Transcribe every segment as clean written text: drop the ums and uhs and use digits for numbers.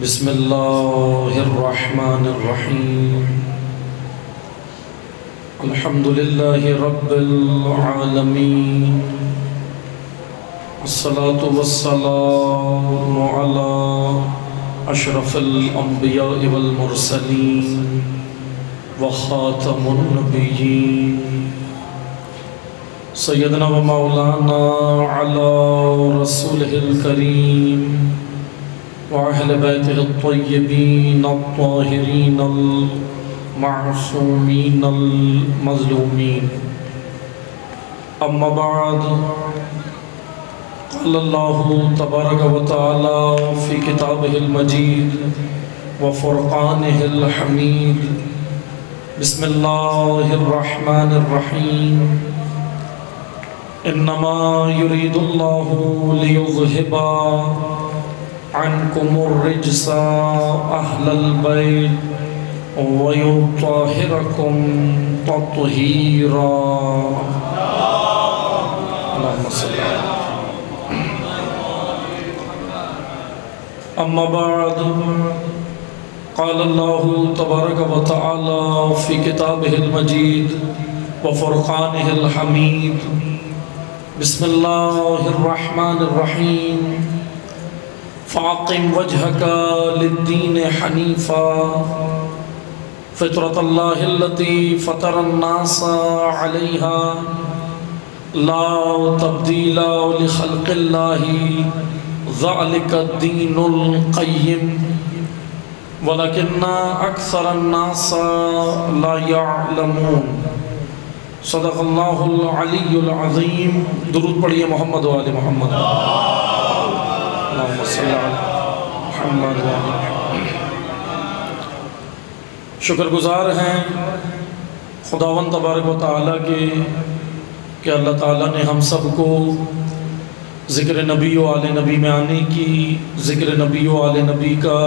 بسم اللہ الرحمن الرحیم الحمد للہ رب العالمین الصلاة والسلام علی اشرف الانبیاء والمرسلین وخاتم النبیین سیدنا و مولانا علی رسولہ الکریم وأهل بيته الطيبين الطاهرين المعصومين المظلومين أما بعد قال الله تبارك وتعالى في كتابه المجيد وفرقانه الحميد بسم الله الرحمن الرحيم إنما يريد الله ليذهب عنكم الرجس أهل البيت ويطهركم تطهيرا اللهم صل أما بعد قال الله تبارك وتعالى في كتابه المجيد وفرقانه الحميد بسم الله الرحمن الرحيم فاقم وجهك للدين حنيفا فطرة الله التي فطر الناس عليها لا تبديل لخلق الله ذلك الدين القيم ولكن أكثر الناس لا يعلمون صدق الله العلي العظيم درود پڑھیے محمد و آل محمد اللہم صلی علی محمد و آل محمد۔ شکر گزار ہیں خداوند تبارک و تعالیٰ کے کہ اللہ تعالیٰ نے ہم سب کو ذکر نبی و آل نبی میں آنے کی، ذکر نبی و آل نبی کا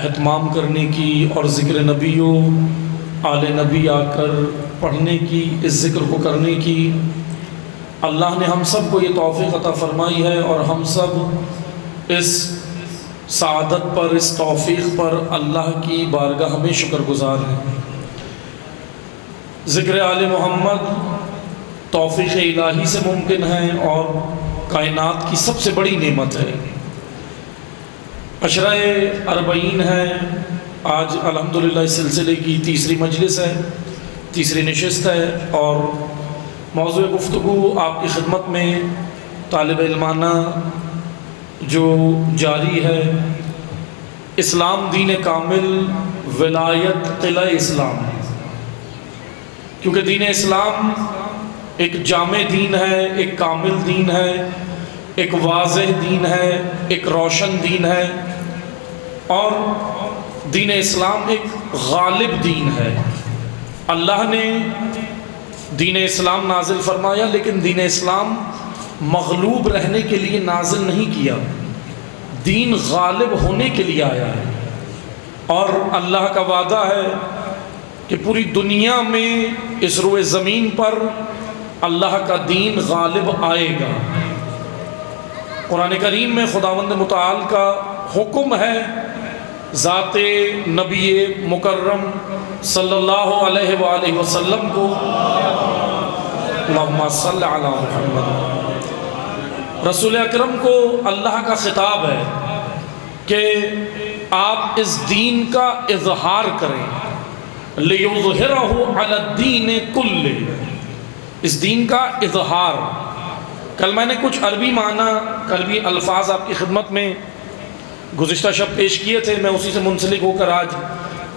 اہتمام کرنے کی اور ذکر نبی و آل نبی آ کر پڑھنے کی، اس ذکر کو کرنے کی اللہ نے ہم سب کو یہ توفیق عطا فرمائی ہے، اور ہم سب اس سعادت پر، اس توفیق پر اللہ کی بارگاہ میں شکر گزار ہیں۔ ذکر آل محمد توفیق الہی سے ممکن ہے اور کائنات کی سب سے بڑی نعمت ہے۔ عشرہ اربعین ہے آج الحمدللہ، اس سلسلے کی تیسری مجلس ہے، تیسری نشست ہے، اور موضوع گفتگو آپ کی خدمت میں طالب علمانہ جو جاری ہے، اسلام دین کامل ولایت قلعہ اسلام، کیونکہ دین اسلام ایک جامع دین ہے، ایک کامل دین ہے، ایک واضح دین ہے، ایک روشن دین ہے، اور دین اسلام ایک غالب دین ہے۔ اللہ نے دین اسلام نازل فرمایا، لیکن دین اسلام مغلوب رہنے کے لیے نازل نہیں کیا، دین غالب ہونے کے لیے آیا ہے۔ اور اللہ کا وعدہ ہے کہ پوری دنیا میں اس روئے زمین پر اللہ کا دین غالب آئے گا۔ قرآن کریم میں خداوند متعال کا حکم ہے ذات نبی مکرم صلی اللہ علیہ وآلہ وسلم کو، اللہم صلی علی محمد، رسول اکرم کو اللہ کا خطاب ہے کہ آپ اس دین کا اظہار کریں، لِيُظْهِرَهُ عَلَى الدِّينِ كُلِّهِ، اس دین کا اظہار۔ کل میں نے کچھ عربی معنی، عربی الفاظ آپ کی خدمت میں گزشتہ شب پیش کیے تھے، میں اسی سے منسلک ہو کر آج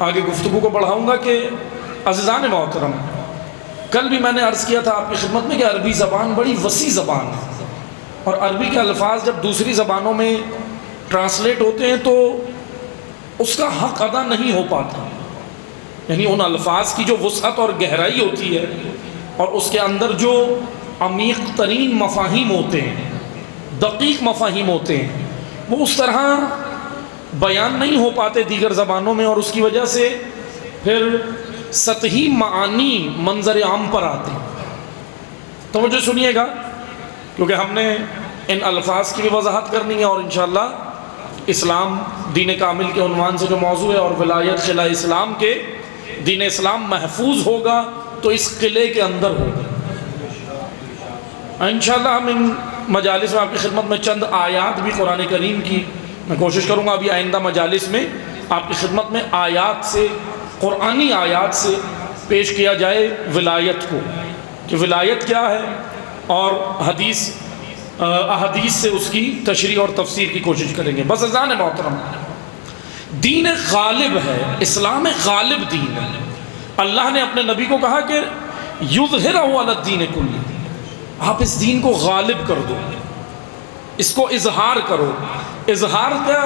آگے گفتگو کو بڑھاؤں گا کہ عزیزان محترم، کل بھی میں نے عرض کیا تھا آپ کی خدمت میں کہ عربی زبان بڑی وسیع زبان ہے، اور عربی کے الفاظ جب دوسری زبانوں میں ٹرانسلیٹ ہوتے ہیں تو اس کا حق ادا نہیں ہو پاتا، یعنی ان الفاظ کی جو وسعت اور گہرائی ہوتی ہے اور اس کے اندر جو عمیق ترین مفاہیم ہوتے ہیں، دقیق مفاہیم ہوتے ہیں، وہ اس طرح بیان نہیں ہو پاتے دیگر زبانوں میں، اور اس کی وجہ سے پھر سطحی معانی منظر عام پر آتے ہیں۔ توجہ سنیے گا، کیونکہ ہم نے ان الفاظ کی بھی وضاحت کرنی ہے، اور انشاءاللہ اسلام دین کامل کے عنوان سے جو موضوع ہے، اور ولایت خلا اسلام کے دین اسلام محفوظ ہوگا تو اس قلعے کے اندر ہوگا۔ انشاءاللہ ہم ان مجالس میں آپ کی خدمت میں چند آیات بھی قرآن کریم کی میں کوشش کروں گا ابھی آئندہ مجالس میں آپ کی خدمت میں آیات سے، قرآنی آیات سے پیش کیا جائے ولایت کو، کہ ولایت کیا ہے، اور احادیث سے اس کی تشریح اور تفسیر کی کوشش کریں گے۔ بس عزیزان محترم، دین غالب ہے، اسلام غالب دین ہے۔ اللہ نے اپنے نبی کو کہا کہ یظہرہ علی الدین کلہ، آپ اس دین کو غالب کر دو، اس کو اظہار کرو۔ اظہار کا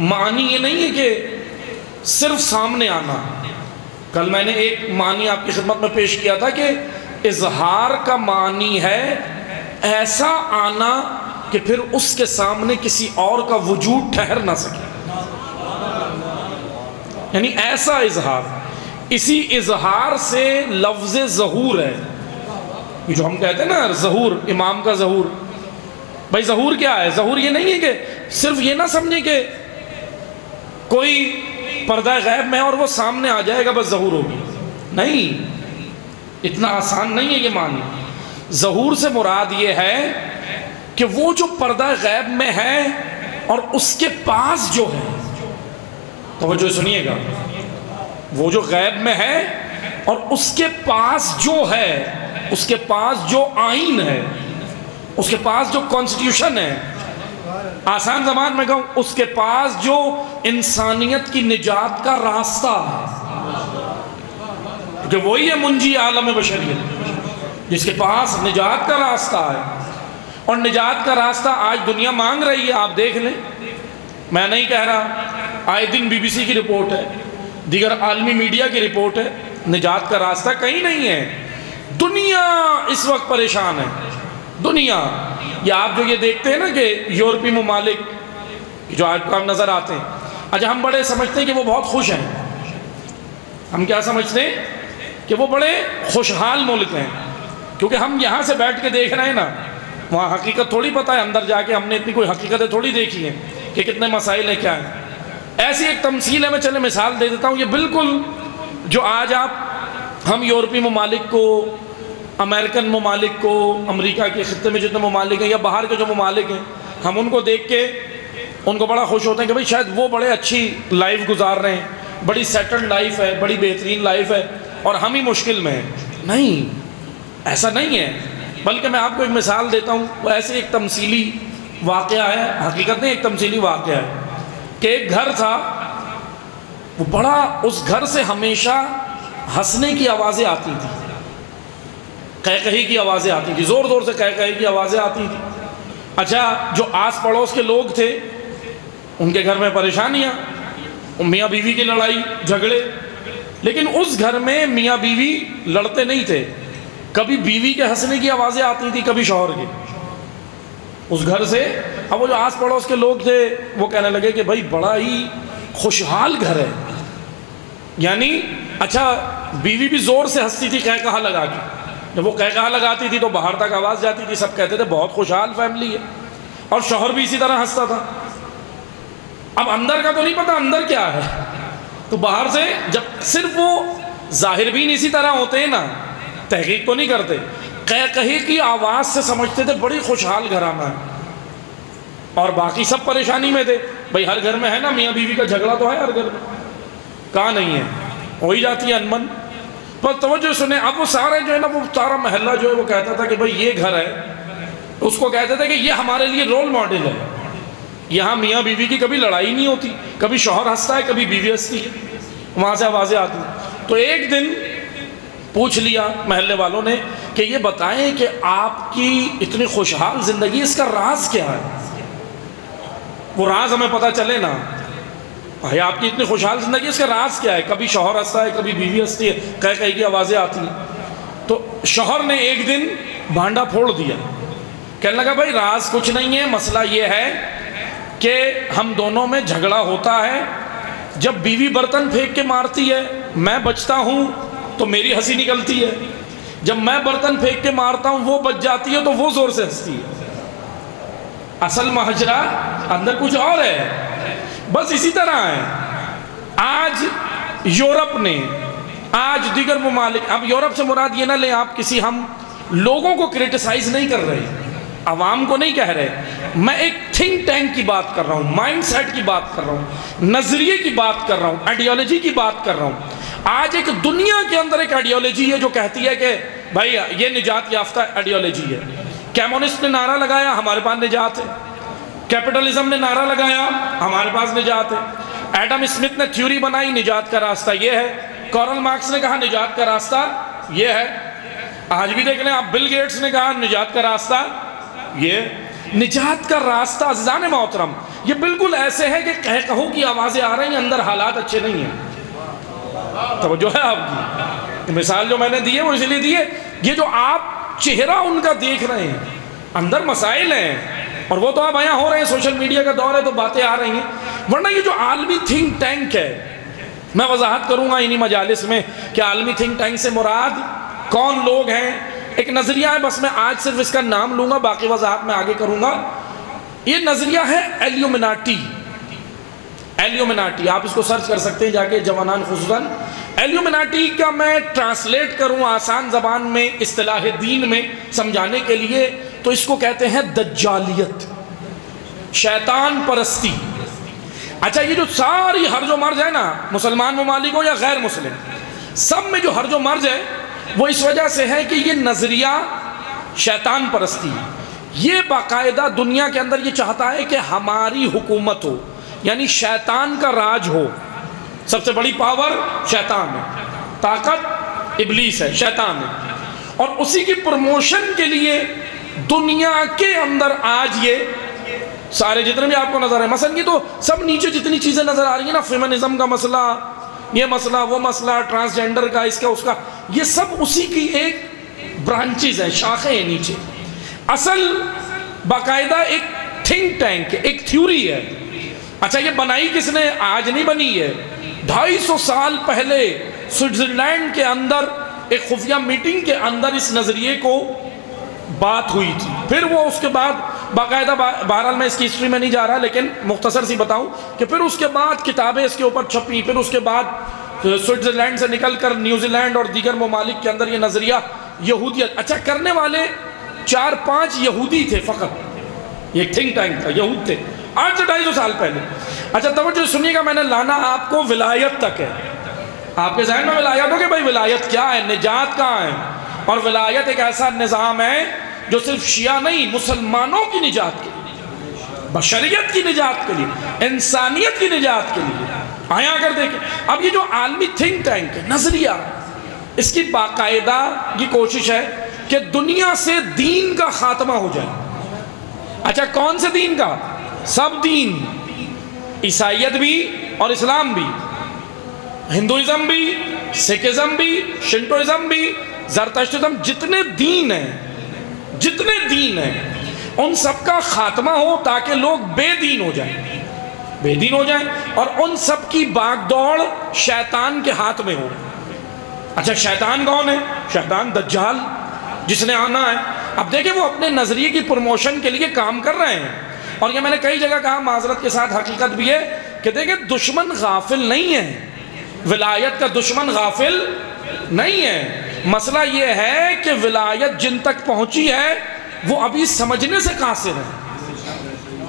معنی یہ نہیں ہے کہ صرف سامنے آنا۔ کل میں نے ایک معنی آپ کی خدمت میں پیش کیا تھا کہ اظہار کا معنی ہے ایسا آنا کہ پھر اس کے سامنے کسی اور کا وجود ٹھہر نہ سکے، یعنی ایسا اظہار۔ اسی اظہار سے لفظ ظہور ہے، یہ جو ہم کہتے ہیں نا ظہور، امام کا ظہور۔ بھائی ظہور کیا ہے؟ ظہور یہ نہیں ہے کہ صرف یہ نہ سمجھیں کہ کوئی پردہ غیب میں ہے اور وہ سامنے آ جائے گا بس ظہور ہوگی، نہیں، اتنا آسان نہیں ہے یہ معنی۔ ظہور سے مراد یہ ہے کہ وہ جو پردہ غیب میں ہے اور اس کے پاس جو ہے، توجہ سنیے گا، وہ جو غیب میں ہے اور اس کے پاس جو ہے، اس کے پاس جو آئین ہے، اس کے پاس جو کانسٹیٹیوشن ہے، آسان زبان میں کہوں، اس کے پاس جو انسانیت کی نجات کا راستہ ہے، کہ وہی ہے منجی عالم بشریت، جس کے پاس نجات کا راستہ ہے۔ اور نجات کا راستہ آج دنیا مانگ رہی ہے، آپ دیکھ لیں، میں نہیں کہہ رہا، آئے دن بی بی سی کی رپورٹ ہے، دیگر عالمی میڈیا کی رپورٹ ہے، نجات کا راستہ کہیں نہیں ہے۔ دنیا اس وقت پریشان ہے، دنیا۔ یا آپ جو یہ دیکھتے ہیں نا کہ یورپی ممالک جو آج کام نظر آتے ہیں، اچھا ہم بڑے سمجھتے ہیں کہ وہ بہت خوش ہیں، ہم کیا سمجھتے ہیں کہ وہ بڑے خوشحال ملک ہیں، کیونکہ ہم یہاں سے بیٹھ کے دیکھ رہے ہیں نا، وہاں حقیقت تھوڑی پتہ ہے، اندر جا کے ہم نے اتنی کوئی حقیقتیں تھوڑی دیکھی ہیں کہ کتنے مسائل ہیں کیا ہیں۔ ایسی ایک تمثیل ہے، میں چلے مثال دے دیتا ہوں، یہ بالکل جو آج ہم یورپی ممالک کو، امریکن ممالک کو، امریکہ کے خطے میں جتنے ممالک ہیں یا باہر کے جو ممالک ہیں، ہم ان کو دیکھ کے ان کو بڑا خوش ہوتے ہیں کہ بھئی شاید وہ بڑے اچھی لائف گزار رہے ہیں، بڑی سیٹلڈ لائف ہے، بڑی بہترین لائف ہے، اور ہم ہی مشکل میں ہیں۔ نہیں، ایسا نہیں ہے، بلکہ میں آپ کو ایک مثال دیتا ہوں، وہ ایسے ایک تمثیلی واقعہ ہے، حقیقت نہیں، ایک تمثیلی واقعہ ہے کہ ایک گھر تھا، وہ بڑا، اس گھر سے ہمیشہ ہنسنے کی آوازیں آتی تھی، قہقہی کی آوازیں آتی تھی، زور زور سے قہقہی کی آوازیں آتی تھی۔ اچھا جو آس پڑوس کے لوگ تھے ان کے گھر میں پریشانیاں، میاں بیوی کی لڑائی جھگڑے، لیکن اس گھر میں میاں بیوی لڑتے نہیں تھے، کبھی بیوی کے ہنسنے کی آوازیں آتی تھی، کبھی شوہر کی اس گھر سے۔ اب وہ جو آس پڑوس کے لوگ تھے وہ کہنے لگے کہ بھائی بڑا ہی خوشحال گھر ہے، یعنی اچھا بیوی بھی زور سے ہنستی تھی قہقہا لگا کے، جب وہ قہقہا لگاتی تھی تو باہر تک آواز جاتی تھی، سب کہتے تھے بہت خوشحال فیملی ہے، اور شوہر بھی اسی طرح ہنستا تھا۔ اب اندر کا تو نہیں پتا اندر کیا ہے، تو باہر سے جب صرف وہ ظاہر بھی اسی طرح ہوتے ہیں نا، تحقیق تو نہیں کرتے، قہقہی کی آواز سے سمجھتے تھے بڑی خوشحال گھرانہ ہے، اور باقی سب پریشانی میں تھے۔ بھئی ہر گھر میں ہے نا میاں بیوی کا جھگڑا تو ہے ہر گھر میں، کہاں نہیں ہے، ہو ہی جاتی ہے انمن۔ پر توجہ سنیں، اب وہ سارے جو ہے نا، وہ سارا محلہ جو ہے وہ کہتا تھا کہ بھئی یہ گھر ہے، اس کو کہتے تھے کہ یہ ہمارے لیے رول ماڈل ہے، یہاں میاں بیوی کی کبھی لڑائی نہیں ہوتی، کبھی شوہر ہنستا ہے کبھی بیوی ہنستی ہے، وہاں سے آوازیں آتی ہیں۔ تو ایک دن پوچھ لیا محلے والوں نے کہ یہ بتائیں کہ آپ کی اتنی خوشحال زندگی، اس کا راز کیا ہے، وہ راز ہمیں پتہ چلے نا، بھائی آپ کی اتنی خوشحال زندگی، اس کا راز کیا ہے، کبھی شوہر ہنستا ہے کبھی بیوی ہنستی ہے، قہقہی کی آوازیں آتی ہیں۔ تو شوہر نے ایک دن بھانڈا پھوڑ دیا، کہنے لگا بھائی راز کچھ نہیں ہے، مسئلہ یہ ہے کہ ہم دونوں میں جھگڑا ہوتا ہے، جب بیوی برتن پھینک کے مارتی ہے میں بچتا ہوں تو میری ہنسی نکلتی ہے، جب میں برتن پھینک کے مارتا ہوں وہ بچ جاتی ہے تو وہ زور سے ہنستی ہے۔ اصل ماجرا اندر کچھ اور ہے. بس اسی طرح ہے. آج یورپ نے، آج دیگر ممالک، اب یورپ سے مراد یہ نہ لیں آپ کسی ہم لوگوں کو کرٹیسائز نہیں کر رہے، عوام کو نہیں کہہ رہے، میں ایک تھنک ٹینک کی بات کر رہا ہوں، مائنڈ سیٹ کی بات کر رہا ہوں، نظریے کی بات کر رہا ہوں، آئیڈیالوجی کی بات کر رہا ہوں. آج ایک دنیا کے اندر ایک آئیڈیالوجی ہے جو کہتی ہے کہ بھائی یہ نجات یافتہ آئیڈیالوجی ہے. کیمونسٹ نے نعرہ لگایا ہمارے پاس نجات ہے، کیپٹلزم نے نعرہ لگایا ہمارے پاس نجات ہے، ایڈم اسمتھ نے تھیوری بنائی نجات کا راستہ یہ ہے، کارل مارکس نے کہا نجات کا راستہ یہ ہے. آج بھی دیکھ لیں آپ، بل گیٹس نے کہا نجات کا راستہ یہ. نجات کا راستہ عزیزان محترم یہ بالکل ایسے ہے کہ کہہ کہو کی آوازیں آ رہی ہیں، اندر حالات اچھے نہیں ہیں. توجہ ہے آپ کی مثال جو میں نے دی ہے وہ اس لیے دی ہے، یہ جو آپ چہرہ ان کا دیکھ رہے ہیں اندر مسائل ہیں، اور وہ تو آپ بیان ہو رہے ہیں، سوشل میڈیا کا دور ہے تو باتیں آ رہی ہیں. ورنہ یہ جو عالمی تھنک ٹینک ہے، میں وضاحت کروں گا انہی مجالس میں کہ عالمی تھنک ٹینک سے مراد کون لوگ ہیں. ایک نظریہ ہے، بس میں آج صرف اس کا نام لوں گا، باقی وضاحت میں آگے کروں گا. یہ نظریہ ہے ایلیومیناٹی. ایلیومیناٹی آپ اس کو سرچ کر سکتے ہیں جا کے، جوانان خصوصاً. ایلیومیناٹی کا میں ٹرانسلیٹ کروں آسان زبان میں، اصطلاح دین میں سمجھانے کے لیے، تو اس کو کہتے ہیں دجالیت، شیطان پرستی. اچھا یہ جو ساری ہرج و مرج ہے نا، مسلمان ممالک ہو یا غیر مسلم، سب میں جو ہرج و مرج ہے وہ اس وجہ سے ہے کہ یہ نظریہ شیطان پرستی، یہ باقاعدہ دنیا کے اندر یہ چاہتا ہے کہ ہماری حکومت ہو، یعنی شیطان کا راج ہو. سب سے بڑی پاور شیطان ہے، طاقت ابلیس ہے، شیطان ہے، اور اسی کی پروموشن کے لیے دنیا کے اندر آج یہ سارے جتنے بھی آپ کو نظر ہیں، مثلا یہ تو سب نیچے جتنی چیزیں نظر آ رہی ہیں نا، فیمنزم کا مسئلہ، یہ مسئلہ وہ مسئلہ، ٹرانسجنڈر کا، اس کا اس کا، یہ سب اسی کی ایک برانچز ہیں، شاخیں ہیں نیچے. اصل باقاعدہ ایک تھنک ٹینک، ایک تھیوری ہے. اچھا یہ بنائی کس نے؟ آج نہیں بنی ہے، 250 سال پہلے سوئٹزرلینڈ کے اندر ایک خفیہ میٹنگ کے اندر اس نظریے کو بات ہوئی تھی. پھر وہ اس کے بعد باقاعدہ، بہرحال میں اس کی ہسٹری میں نہیں جا رہا لیکن مختصر سی بتاؤں کہ پھر اس کے بعد کتابیں اس کے اوپر چھپی. پھر اس کے بعد سوئٹزرلینڈ سے نکل کر نیوزی لینڈ اور دیگر ممالک کے اندر یہ نظریہ یہودیت، اچھا کرنے والے 4-5 یہودی تھے فقط. یہ تھنک ٹینک تھا، یہود تھے، آج سے 250 سال پہلے. اچھا توجہ سنیے گا، میں نے لانا آپ کو ولایت تک ہے. آپ کے ذہن میں ولایت ہو کہ بھائی ولایت کیا ہے، نجات کہاں ہے. اور ولایت ایک ایسا نظام ہے جو صرف شیعہ نہیں، مسلمانوں کی نجات کے لیے، بشریت کی نجات کے لیے، انسانیت کی نجات کے لیے. آیا کر دیکھیں اب یہ جو عالمی تھنک ٹینک ہے، نظریہ، اس کی باقاعدہ یہ کوشش ہے کہ دنیا سے دین کا خاتمہ ہو جائے. اچھا کون سے دین کا؟ سب دین، عیسائیت بھی اور اسلام بھی، ہندوازم بھی، سکھزم بھی، شنٹوازم بھی، زرتشتزم، جتنے دین ہیں ان سب کا خاتمہ ہو تاکہ لوگ بے دین ہو جائیں اور ان سب کی باغ دوڑ شیطان کے ہاتھ میں ہو. اچھا شیطان کون ہے؟ شیطان دجال، جس نے آنا ہے. اب دیکھیں وہ اپنے نظریے کی پروموشن کے لیے کام کر رہے ہیں، اور یہ میں نے کئی جگہ کہا، معذرت کے ساتھ حقیقت بھی ہے کہ دیکھیں دشمن غافل نہیں ہے، ولایت کا دشمن غافل نہیں ہے. مسئلہ یہ ہے کہ ولایت جن تک پہنچی ہے وہ ابھی سمجھنے سے قاصر ہے.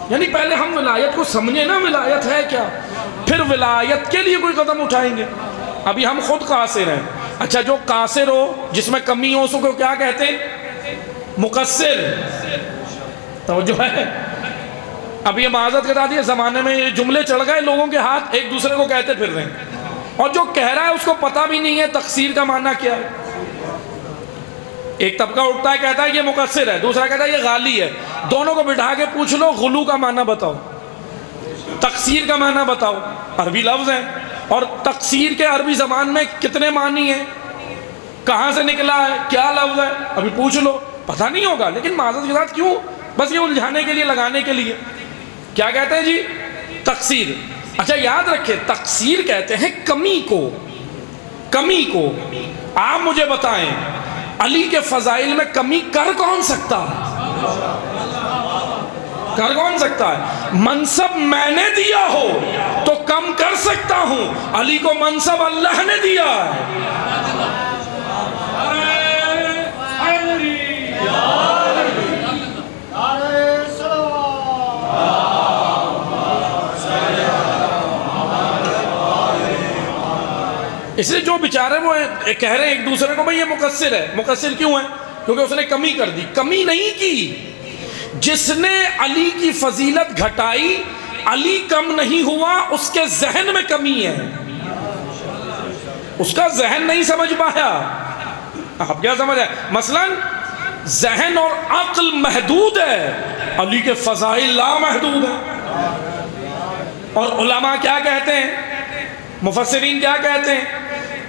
یعنی پہلے ہم ولایت کو سمجھیں نا، ولایت ہے کیا، پھر ولایت کے لیے کوئی قدم اٹھائیں گے. ابھی ہم خود قاصر ہیں. اچھا جو قاصر ہو، جس میں کمی ہو، اس کو کیا کہتے ہیں؟ مقصر. توجہ ہے. اب یہ معذرت کے ساتھ یہ زمانے میں یہ جملے چڑھ گئے لوگوں کے ہاتھ، ایک دوسرے کو کہتے پھر رہے ہیں، اور جو کہہ رہا ہے اس کو پتہ بھی نہیں ہے تقصیر کا معنی کیا ہے. ایک طبقہ اٹھتا ہے کہتا ہے یہ مقصر ہے، دوسرا کہتا ہے یہ غالی ہے. دونوں کو بٹھا کے پوچھ لو غلو کا معنی بتاؤ، تقصیر کا معنی بتاؤ. عربی لفظ ہے، اور تقصیر کے عربی زبان میں کتنے معنی ہیں، کہاں سے نکلا ہے، کیا لفظ ہے، ابھی پوچھ لو، پتہ نہیں ہوگا. لیکن معذرت کے ساتھ کیوں؟ بس یہ الجھانے کے لیے، لگانے کے لیے. کیا کہتے ہیں جی؟ تقصیر. اچھا یاد رکھیں تقصیر کہتے ہیں کمی کو. آپ مجھے بتائیں علی کے فضائل میں کمی کر کون سکتا ہے؟ کر کون سکتا ہے؟ منصب میں نے دیا ہو تو کم کر سکتا ہوں، علی کو منصب اللہ نے دیا ہے۔ اس لیے جو بیچارے وہ کہہ رہے ہیں ایک دوسرے کو بھئی یہ مقصر ہے، مقصر کیوں ہے؟ کیونکہ اس نے کمی کر دی۔ کمی نہیں کی، جس نے علی کی فضیلت گھٹائی، علی کم نہیں ہوا، اس کے ذہن میں کمی ہے، اس کا ذہن نہیں سمجھ پایا۔ آپ کیا سمجھ ہے؟ مثلا ذہن اور عقل محدود ہے، علی کے فضائل لامحدود ہیں۔ اور علماء کیا کہتے ہیں، مفسرین کیا کہتے ہیں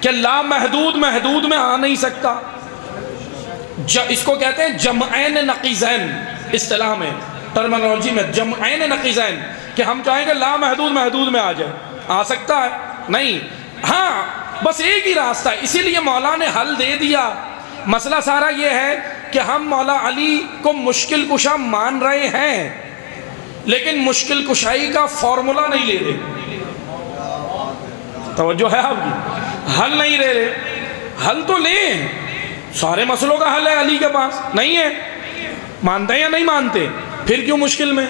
کہ لامحدود محدود میں آ نہیں سکتا۔ اس کو کہتے ہیں جمعین نقیضین، اصطلاح میں، ٹرمنالوجی میں جمعین نقیضین، کہ ہم چاہیں کہ لامحدود محدود میں آ جائے، آ سکتا ہے؟ نہیں۔ ہاں بس ایک ہی راستہ ہے، اسی لیے مولا نے حل دے دیا۔ مسئلہ سارا یہ ہے کہ ہم مولا علی کو مشکل کشا مان رہے ہیں، لیکن مشکل کشائی کا فارمولا نہیں لے رہے۔ توجہ ہے آپ کی؟ حل نہیں لے رہے۔ حل تو لیں، سارے مسئلوں کا حل ہے علی کے پاس، نہیں ہے؟ مانتے ہیں یا نہیں مانتے؟ پھر کیوں مشکل میں؟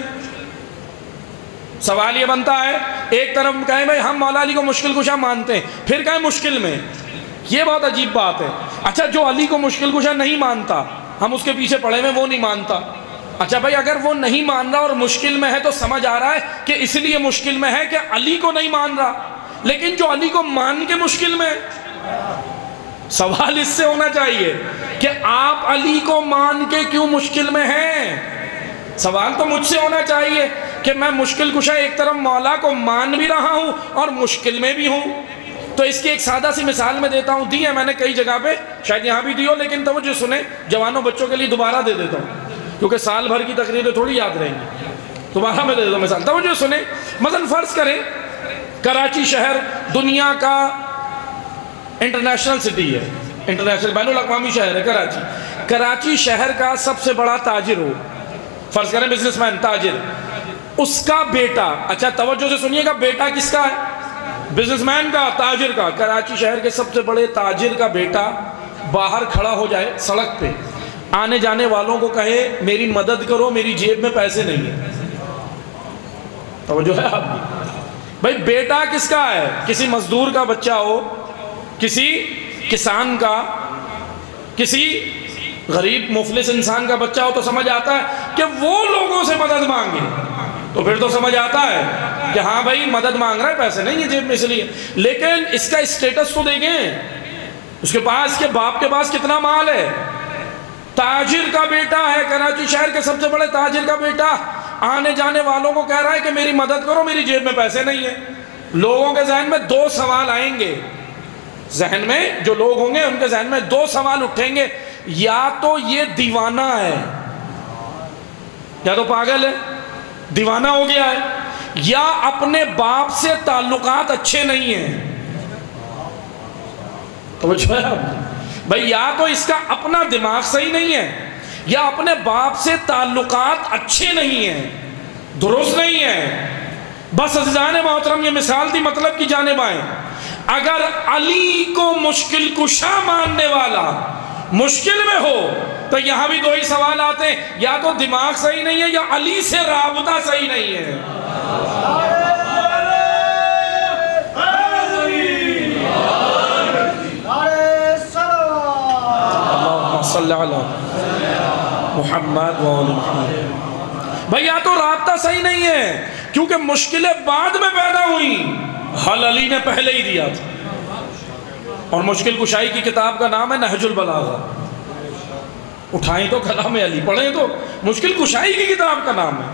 سوال یہ بنتا ہے، ایک طرف کہیں بھائی ہم مولا علی کو مشکل کشا مانتے ہیں، پھر کہیں مشکل میں۔ یہ بہت عجیب بات ہے۔ اچھا جو علی کو مشکل کشا نہیں مانتا، ہم اس کے پیچھے پڑے ہوئے وہ نہیں مانتا۔ اچھا بھائی اگر وہ نہیں مان رہا اور مشکل میں ہے تو سمجھ آ رہا ہے کہ اس لیے مشکل میں ہے کہ علی کو نہیں مان رہا، لیکن جو علی کو مان کے مشکل میں ہے، سوال اس سے ہونا چاہیے کہ آپ علی کو مان کے کیوں مشکل میں ہیں؟ سوال تو مجھ سے ہونا چاہیے کہ میں مشکل کشا ایک طرف مولا کو مان بھی رہا ہوں اور مشکل میں بھی ہوں۔ تو اس کی ایک سادہ سی مثال میں دیتا ہوں، دی ہے میں نے کئی جگہ پہ، شاید یہاں بھی دی ہو، لیکن توجہ سنیں، جوانوں بچوں کے لیے دوبارہ دے دیتا ہوں کیونکہ سال بھر کی تقریریں تھوڑی یاد رہیں گی، دوبارہ میں دے دیتا ہوں مثال۔ توجہ سنیں، مثلا فرض کریں کراچی شہر دنیا کا انٹرنیشنل سٹی ہے، انٹرنیشنل بین الاقوامی شہر ہے کراچی۔ کراچی شہر کا سب سے بڑا تاجر ہو، فرض کریں بزنس مین، تاجر، اس کا بیٹا، اچھا توجہ سے سنیے گا، بیٹا کس کا ہے؟ بزنس مین کا، تاجر کا۔ کراچی شہر کے سب سے بڑے تاجر کا بیٹا باہر کھڑا ہو جائے سڑک پہ، آنے جانے والوں کو کہے میری مدد کرو، میری جیب میں پیسے نہیں ہیں۔ توجہ ہے آپ کی؟ بھائی بیٹا کس کا ہے؟ کسی مزدور کا بچہ ہو، کسی کسان کا، کسی غریب مفلس انسان کا بچہ ہو تو سمجھ آتا ہے کہ وہ لوگوں سے مدد مانگے، تو پھر تو سمجھ آتا ہے کہ ہاں بھائی مدد مانگ رہا ہے، پیسے نہیں ہیں جیب میں اس لیے۔ لیکن اس کا اسٹیٹس تو دیکھیں، اس کے پاس، اس کے باپ کے پاس کتنا مال ہے، تاجر کا بیٹا ہے، کراچی شہر کے سب سے بڑے تاجر کا بیٹا آنے جانے والوں کو کہہ رہا ہے کہ میری مدد کرو، میری جیب میں پیسے نہیں ہیں۔ لوگوں کے ذہن میں دو سوال آئیں گے، ذہن میں جو لوگ ہوں گے ان کے ذہن میں دو سوال اٹھیں گے، یا تو یہ دیوانہ ہے، یا تو پاگل ہے، دیوانہ ہو گیا ہے، یا اپنے باپ سے تعلقات اچھے نہیں ہیں۔ توجہ ہے بھائی، یا تو اس کا اپنا دماغ صحیح نہیں ہے، یا اپنے باپ سے تعلقات اچھے نہیں ہیں، درست نہیں ہیں۔ بس عزیزان محترم یہ مثال تھی، مطلب کی جانب آئیں۔ اگر علی کو مشکل کشا ماننے والا مشکل میں ہو تو یہاں بھی دو ہی سوال آتے ہیں، یا تو دماغ صحیح نہیں ہے یا علی سے رابطہ صحیح نہیں ہے۔ اللہم صلی علی محمد و آل محمد۔ بھئی یا تو رابطہ صحیح نہیں ہے کیونکہ مشکلیں بعد میں پیدا ہوئی، حل علی نے پہلے ہی دیا تھا۔ اور مشکل کشائی کی کتاب کا نام ہے نہج البلاغہ، اٹھائیں تو کلام علی، پڑھیں تو مشکل کشائی کی کتاب کا نام ہے۔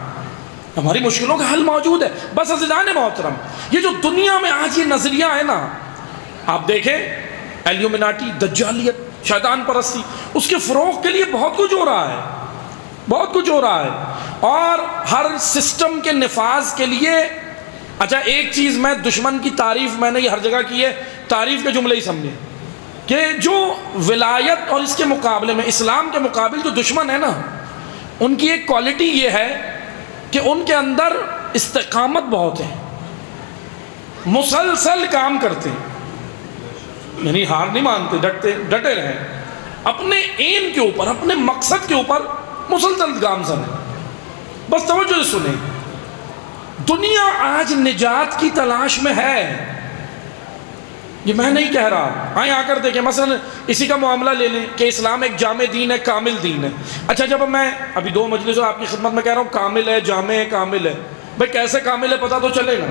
ہماری مشکلوں کا حل موجود ہے۔ بس عزیزان محترم، یہ جو دنیا میں آج یہ نظریہ ہے نا، آپ دیکھیں ایلیومیناٹی، دجالیت، شیطان پرستی، اس کے فروغ کے لیے بہت کچھ ہو رہا ہے، بہت کچھ ہو رہا ہے۔ اور ہر سسٹم کے نفاذ کے لیے، اچھا ایک چیز میں دشمن کی تعریف میں نے یہ ہر جگہ کی ہے، تعریف کے جملے ہی سمجھیں کہ جو ولایت اور اس کے مقابلے میں اسلام کے مقابل جو دشمن ہے نا، ان کی ایک کوالٹی یہ ہے کہ ان کے اندر استقامت بہت ہے، مسلسل کام کرتے ہیں، یعنی ہار نہیں مانتے، ڈٹے رہیں، اپنے ایم کے اوپر، اپنے مقصد کے اوپر مسلسل گامزن ہے۔ بس توجہ سے سنیں، دنیا آج نجات کی تلاش میں ہے، یہ میں نہیں کہہ رہا، آئیں آ کر دیکھیں، مثلا اسی کا معاملہ لے لیں کہ اسلام ایک جامع دین ہے، کامل دین ہے۔ اچھا جب میں ابھی 2 مجلسوں آپ کی خدمت میں کہہ رہا ہوں کامل ہے، جامع ہے، کامل ہے، بھئی کیسے کامل ہے پتہ تو چلے گا،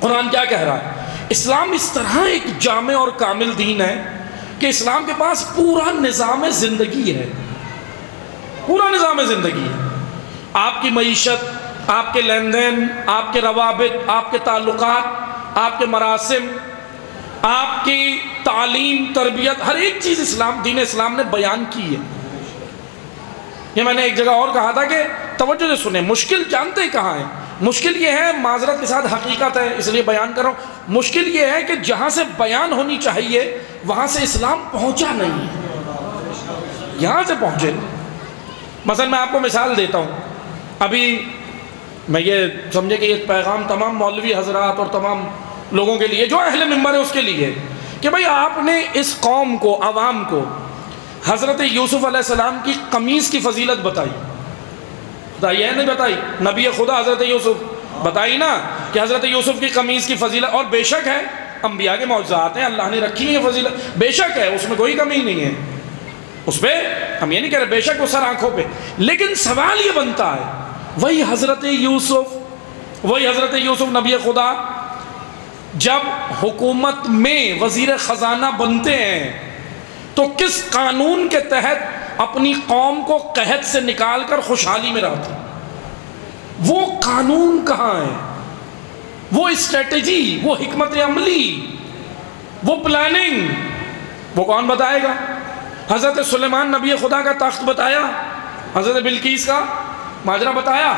قرآن کیا کہہ رہا ہے؟ اسلام اس طرح ایک جامع اور کامل دین ہے کہ اسلام کے پاس پورا نظام زندگی ہے، پورا نظام زندگی ہے، آپ کی معیشت، آپ کے لین دین، آپ کے روابط، آپ کے تعلقات، آپ کے مراسم، آپ کی تعلیم، تربیت، ہر ایک چیز دین اسلام نے بیان کی ہے۔ یہ میں نے ایک جگہ اور کہا تھا کہ توجہ سے سنیں، مشکل جانتے ہیں کہاں ہے؟ مشکل یہ ہے، معذرت کے ساتھ حقیقت ہے اس لیے بیان کر رہا ہوں، مشکل یہ ہے کہ جہاں سے بیان ہونی چاہیے وہاں سے اسلام پہنچا نہیں ہے، یہاں سے پہنچے۔ مثلا میں آپ کو مثال دیتا ہوں، ابھی میں یہ سمجھے کہ ایک پیغام تمام مولوی حضرات اور تمام لوگوں کے لیے جو اہل منبر ہے اس کے لیے کہ بھئی آپ نے اس قوم کو، عوام کو حضرت یوسف علیہ السلام کی قمیص کی فضیلت بتائی، بتائی ہے نہیں بتائی؟ نبی خدا حضرت یوسف بتائی نا کہ حضرت یوسف کی قمیص کی فضیلت، اور بے شک ہے انبیاء کے معجزات ہیں، اللہ نے رکھی ہیں فضیلت، بے شک ہے، اس میں کوئی کمی نہیں ہے، اس پہ ہم یہ نہیں کہہ رہے بے شک وہ سر آنکھوں پہ، لیکن سوال یہ بنتا ہے وہی حضرت یوسف نبی خدا جب حکومت میں وزیر خزانہ بنتے ہیں تو کس قانون کے تحت اپنی قوم کو قحط سے نکال کر خوشحالی میں رہتے ہیں؟ وہ قانون کہاں ہے؟ وہ اسٹریٹجی، وہ حکمت عملی، وہ پلاننگ، وہ کون بتائے گا؟ حضرت سلیمان نبی خدا کا تخت بتایا، حضرت بلقیس کا ماجرا بتایا،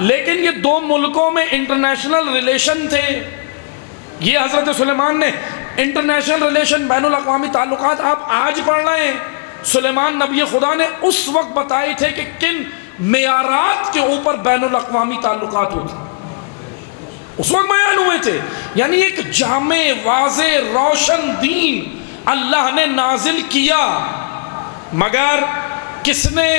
لیکن یہ 2 ملکوں میں انٹرنیشنل ریلیشن تھے، یہ حضرت سلیمان نے انٹرنیشنل ریلیشن، بین الاقوامی تعلقات آپ آج پڑھ رہے ہیں، سلیمان نبی خدا نے اس وقت بتائے تھے کہ کن معیارات کے اوپر بین الاقوامی تعلقات ہوتے، اس وقت بیان ہوئے تھے۔ یعنی ایک جامع، واضح، روشن دین اللہ نے نازل کیا، مگر کس نے،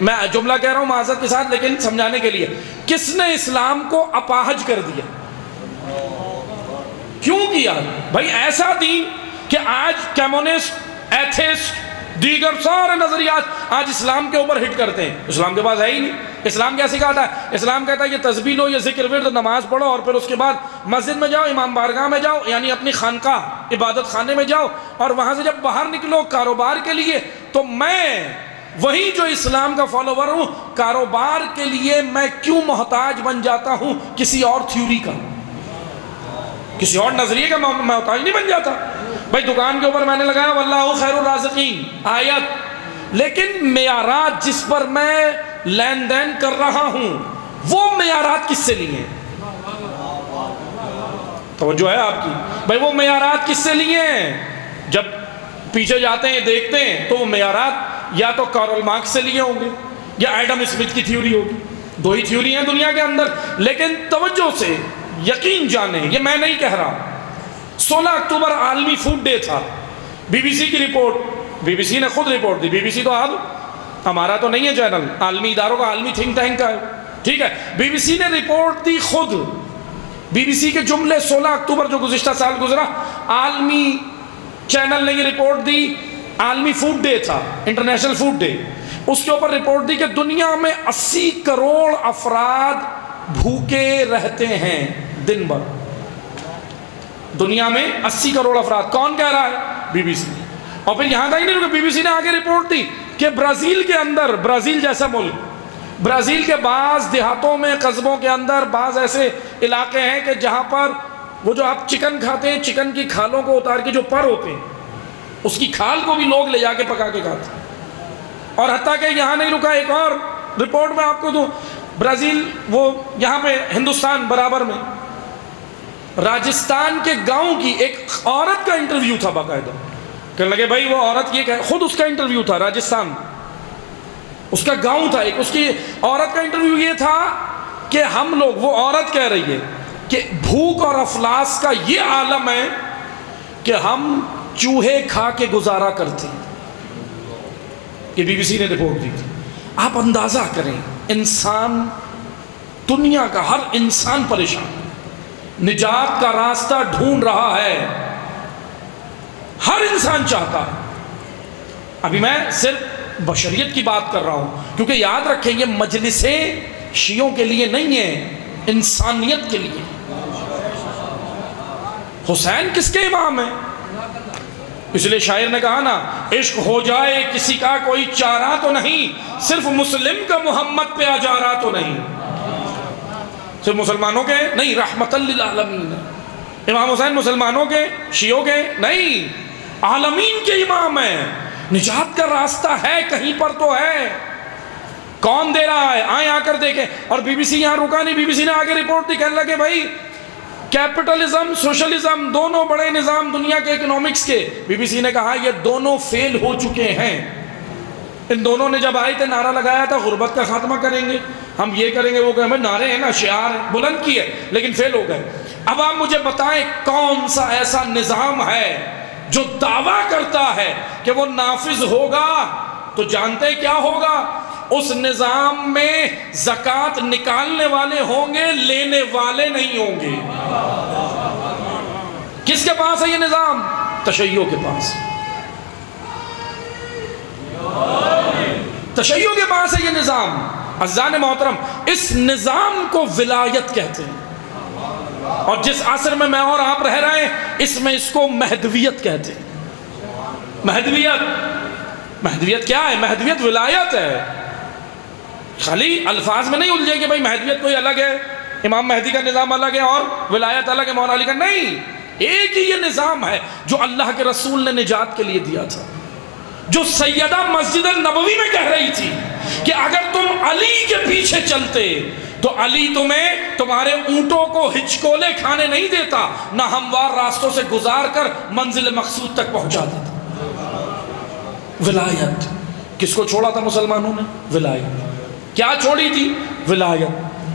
میں جملہ کہہ رہا ہوں معذرت کے ساتھ لیکن سمجھانے کے لیے، کس نے اسلام کو اپاہج کر دیا؟ کیوں کیا؟ بھائی ایسا دین کہ آج کمیونسٹ، ایتھسٹ، دیگر سارے نظریات آج اسلام کے اوپر ہٹ کرتے ہیں، اسلام کے پاس ہے ہی نہیں۔ اسلام کیا سکھاتا ہے؟ اسلام کہتا ہے یہ تسبیح لو، یہ ذکر ورد، نماز پڑھو، اور پھر اس کے بعد مسجد میں جاؤ، امام بارگاہ میں جاؤ، یعنی اپنی خانقاہ عبادت خانے میں جاؤ، اور وہاں سے جب باہر نکلو کاروبار کے لیے تو میں وہی جو اسلام کا فالوور ہوں، کاروبار کے لیے میں کیوں محتاج بن جاتا ہوں کسی اور تھیوری کا، کسی اور نظریے کا میں محتاج نہیں بن جاتا۔ بھائی دکان کے اوپر میں نے لگایا واللہ خیر الرازقین آیت، لیکن معیارات جس پر میں لین دین کر رہا ہوں وہ معیارات کس سے لیے ہیں؟ توجہ ہے آپ کی؟ بھائی وہ معیارات کس سے لیے ہیں؟ جب پیچھے جاتے ہیں دیکھتے ہیں تو وہ معیارات یا تو کارل مارکس سے لیے ہوں گے یا ایڈم اسمتھ کی تھیوری ہوگی، 2 ہی تھیوری ہیں دنیا کے اندر۔ لیکن توجہ سے یقین جانیں، یہ میں نہیں کہہ رہا، 16 اکتوبر عالمی فوڈ ڈے تھا، بی بی سی کی رپورٹ، بی بی سی نے خود رپورٹ دی، بی بی سی تو ہمارا تو نہیں ہے چینل، عالمی اداروں کا، عالمی تھنک ٹینک کا ہے، ٹھیک ہے، بی بی سی نے رپورٹ دی خود، بی بی سی کے جملے 16 اکتوبر جو گزشتہ سال گزرا، عالمی چینل نے یہ رپورٹ دی، عالمی فوڈ ڈے تھا، انٹرنیشنل فوڈ ڈے، اس کے اوپر رپورٹ دی کہ دنیا میں 80 کروڑ افراد بھوکے رہتے ہیں دن بھر، دنیا میں 80 کروڑ افراد، کون کہہ رہا ہے؟ B B C. اور پھر یہاں تک نہیں رکے، بی بی سی نے آگے رپورٹ دی کہ برازیل کے اندر، برازیل جیسا ملک، برازیل کے بعض دیہاتوں میں، قصبوں کے اندر بعض ایسے علاقے ہیں کہ جہاں پر وہ جو آپ چکن کھاتے ہیں، چکن کی کھالوں کو اتار کے جو پر ہوتے ہیں اس کی کھال کو بھی لوگ لے جا کے پکا کے کھاتے ہیں۔ اور حتیٰ کہ یہاں نہیں رکا، ایک اور رپورٹ میں آپ کو دوں، برازیل وہ یہاں پہ ہندوستان برابر میں راجستھان کے گاؤں کی ایک عورت کا انٹرویو تھا باقاعدہ، کہنے لگے بھائی وہ عورت یہ کہ خود اس کا انٹرویو تھا، راجستھان اس کا گاؤں تھا ایک، اس کی عورت کا انٹرویو یہ تھا کہ ہم لوگ، وہ عورت کہہ رہی ہے کہ بھوک اور افلاس کا یہ عالم ہے کہ ہم چوہے کھا کے گزارا کرتے ہیں. یہ بی بی سی نے رپورٹ دی تھی. آپ اندازہ کریں، انسان، دنیا کا ہر انسان پریشان، نجات کا راستہ ڈھونڈ رہا ہے، ہر انسان چاہتا ہے. ابھی میں صرف بشریت کی بات کر رہا ہوں، کیونکہ یاد رکھیں یہ مجلسیں شیعوں کے لیے نہیں ہیں، انسانیت کے لیے. حسین کس کے امام ہیں؟ اس لیے شاعر نے کہا نا، عشق ہو جائے کسی کا کوئی چارہ تو نہیں، صرف مسلم کا محمد پہ اجارہ تو نہیں. صرف مسلمانوں کے نہیں، رحمت للعالمین. امام حسین مسلمانوں کے، شیعوں کے نہیں، عالمین کے امام ہیں. نجات کا راستہ ہے، کہیں پر تو ہے. کون دے رہا ہے؟ آئیں آ کر دیکھیں. اور بی بی سی یہاں رکا نہیں، بی بی سی نے آگے رپورٹ دی، کہنے لگے بھائی کیپٹلزم، سوشلزم، دونوں بڑے نظام دنیا کے اکنومکس کے، بی بی سی نے کہا یہ دونوں فیل ہو چکے ہیں. ان دونوں نے جب آئے تھے نعرہ لگایا تھا غربت کا خاتمہ کریں گے، ہم یہ کریں گے، وہ کہیں بھائی نعرے ہیں نا، شعار ہیں، بلند کی ہے، لیکن فیل ہو گئے. اب آپ مجھے بتائیں کون سا ایسا نظام ہے جو دعویٰ کرتا ہے کہ وہ نافذ ہوگا؟ تو جانتے کیا ہوگا؟ اس نظام میں زکوٰۃ نکالنے والے ہوں گے، لینے والے نہیں ہوں گے. کس کے پاس ہے یہ نظام؟ تشیع کے پاس. تشیع کے پاس ہے یہ نظام. عزیزان محترم، اس نظام کو ولایت کہتے ہیں، اور جس عصر میں اور آپ رہ رہے ہیں اس میں اس کو مہدویت کہتے ہیں. مہدویت کیا ہے؟ مہدویت ولایت ہے. خالی الفاظ میں نہیں الجھے کہ بھائی مہدویت کوئی الگ ہے، امام مہدی کا نظام الگ ہے اور ولایت الگ ہے مولا علی کا. نہیں، ایک ہی یہ نظام ہے جو اللہ کے رسول نے نجات کے لیے دیا تھا، جو سیدہ مسجد النبوی میں کہہ رہی تھی کہ اگر تم علی کے پیچھے چلتے تو علی تمہیں تمہارے اونٹوں کو ہچکولے کھانے نہیں دیتا، نہ ہموار راستوں سے گزار کر منزل مقصود تک پہنچا دیتا. ولایت کس کو چھوڑا تھا مسلمانوں نے؟ ولایت. کیا چھوڑی تھی؟ ولایت.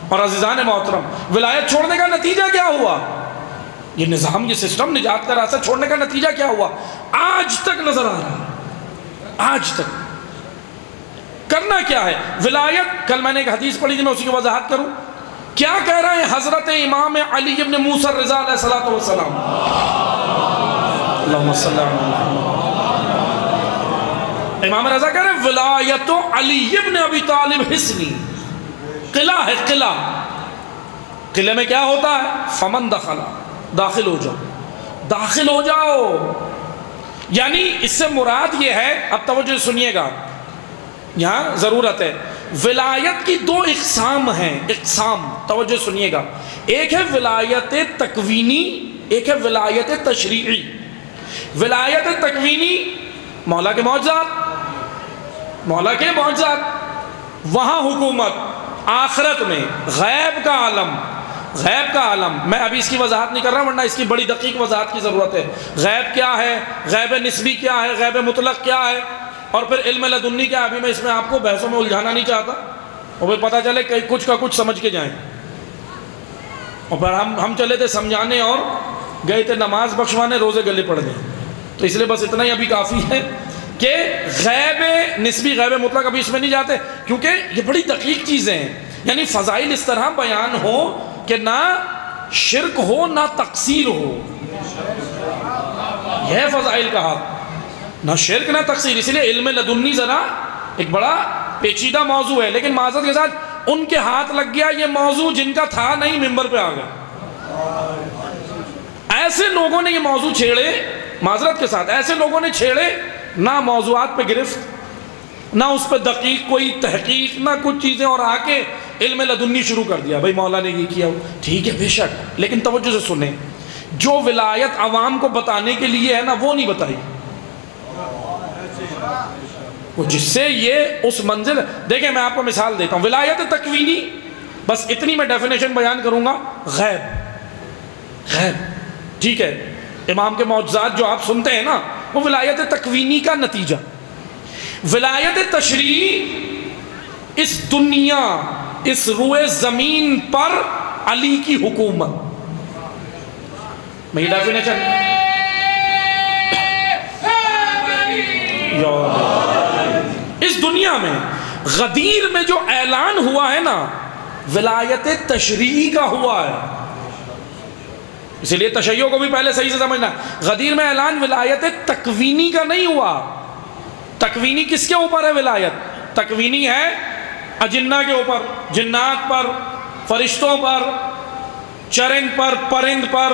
اور عزیزان محترم، ولایت چھوڑنے کا نتیجہ کیا ہوا؟ یہ نظام، یہ سسٹم، نجات کا راستہ چھوڑنے کا نتیجہ کیا ہوا؟ آج تک نظر آ رہا ہے. آج تک کرنا کیا ہے؟ ولایت. کل میں نے ایک حدیث پڑھی تھی، میں اسی کی وضاحت کروں. کیا کہہ رہے ہیں حضرت امام علی ابن موسیٰ الرضا علیہ السلام؟ اللہم صلی اللہ علیہ وسلم. امام رضا کہہ رہے ہیں ولایت علی ابن ابی طالب حسنی. قلعہ ہے، قلعہ. قلعے میں کیا ہوتا ہے؟ فمن دخلا، داخل ہو جاؤ، داخل ہو جاؤ. یعنی اس سے مراد یہ ہے، اب توجہ سنیے گا، یہاں ضرورت ہے. ولایت کی دو اقسام ہیں، اقسام، توجہ سنیے گا. ایک ہے ولایت تکوینی، ایک ہے ولایت تشریعی. ولایت تکوینی، مولا کے معجزات، مولا کے معجزات، وہاں حکومت. آخرت میں غیب کا عالم، غیب کا عالم. میں ابھی اس کی وضاحت نہیں کر رہا ورنہ اس کی بڑی دقیق وضاحت کی ضرورت ہے. غیب کیا ہے، غیب نسبی کیا ہے، غیب مطلق کیا ہے، اور پھر علم لدنی کیا ہے. ابھی میں اس میں آپ کو بحثوں میں الجھانا نہیں چاہتا، اور پھر پتہ چلے کہ کچھ کا کچھ سمجھ کے جائیں. اور پھر ہم چلے تھے سمجھانے اور گئے تھے نماز بخشوانے، روزے گلے پڑ گئے. تو اس لیے بس اتنا ہی ابھی کافی ہے کہ غیب نسبی، غیب مطلق، ابھی اس میں نہیں جاتے کیونکہ یہ بڑی دقیق چیزیں ہیں. یعنی فضائل اس طرح بیان ہو کہ نہ شرک ہو نہ تقصیر ہو. یہ فضائل کا حق، نہ شرک نہ تقصیر. اس لیے علم لدنی ذرا ایک بڑا پیچیدہ موضوع ہے، لیکن معذرت کے ساتھ ان کے ہاتھ لگ گیا یہ موضوع جن کا تھا نہیں، منبر پہ آ گیا. ایسے لوگوں نے یہ موضوع چھیڑے، معذرت کے ساتھ ایسے لوگوں نے چھیڑے، نہ موضوعات پہ گرفت، نہ اس پہ دقیق کوئی تحقیق، نہ کچھ چیزیں، اور آ کے علم لدنی شروع کر دیا. بھائی مولا نے یہ کیا، ٹھیک ہے بے شک، لیکن توجہ سے سنیں، جو ولایت عوام کو بتانے کے لیے ہے نا وہ نہیں بتائی. وہ جس سے یہ اس منزل، دیکھیں میں آپ کو مثال دیتا ہوں. ولایت تکوینی، بس اتنی میں ڈیفینیشن بیان کروں گا. غیب، غیب ٹھیک ہے، امام کے معجزات جو آپ سنتے ہیں نا وہ ولایت تکوینی کا نتیجہ. ولایت تشریعی، اس دنیا اس روئے زمین پر علی کی حکومت. میں یہ ڈیفینیشن اس دنیا میں غدیر میں جو اعلان ہوا ہے نا ولایت تشریعی کا ہوا ہے. اسی لیے تشیع کو بھی پہلے صحیح سے سمجھنا. غدیر میں اعلان ولایت تکوینی کا نہیں ہوا. تکوینی کس کے اوپر ہے ولایت؟ تکوینی ہے اجنہ کے اوپر، جنات پر، فرشتوں پر، چرند پر، پرند پر،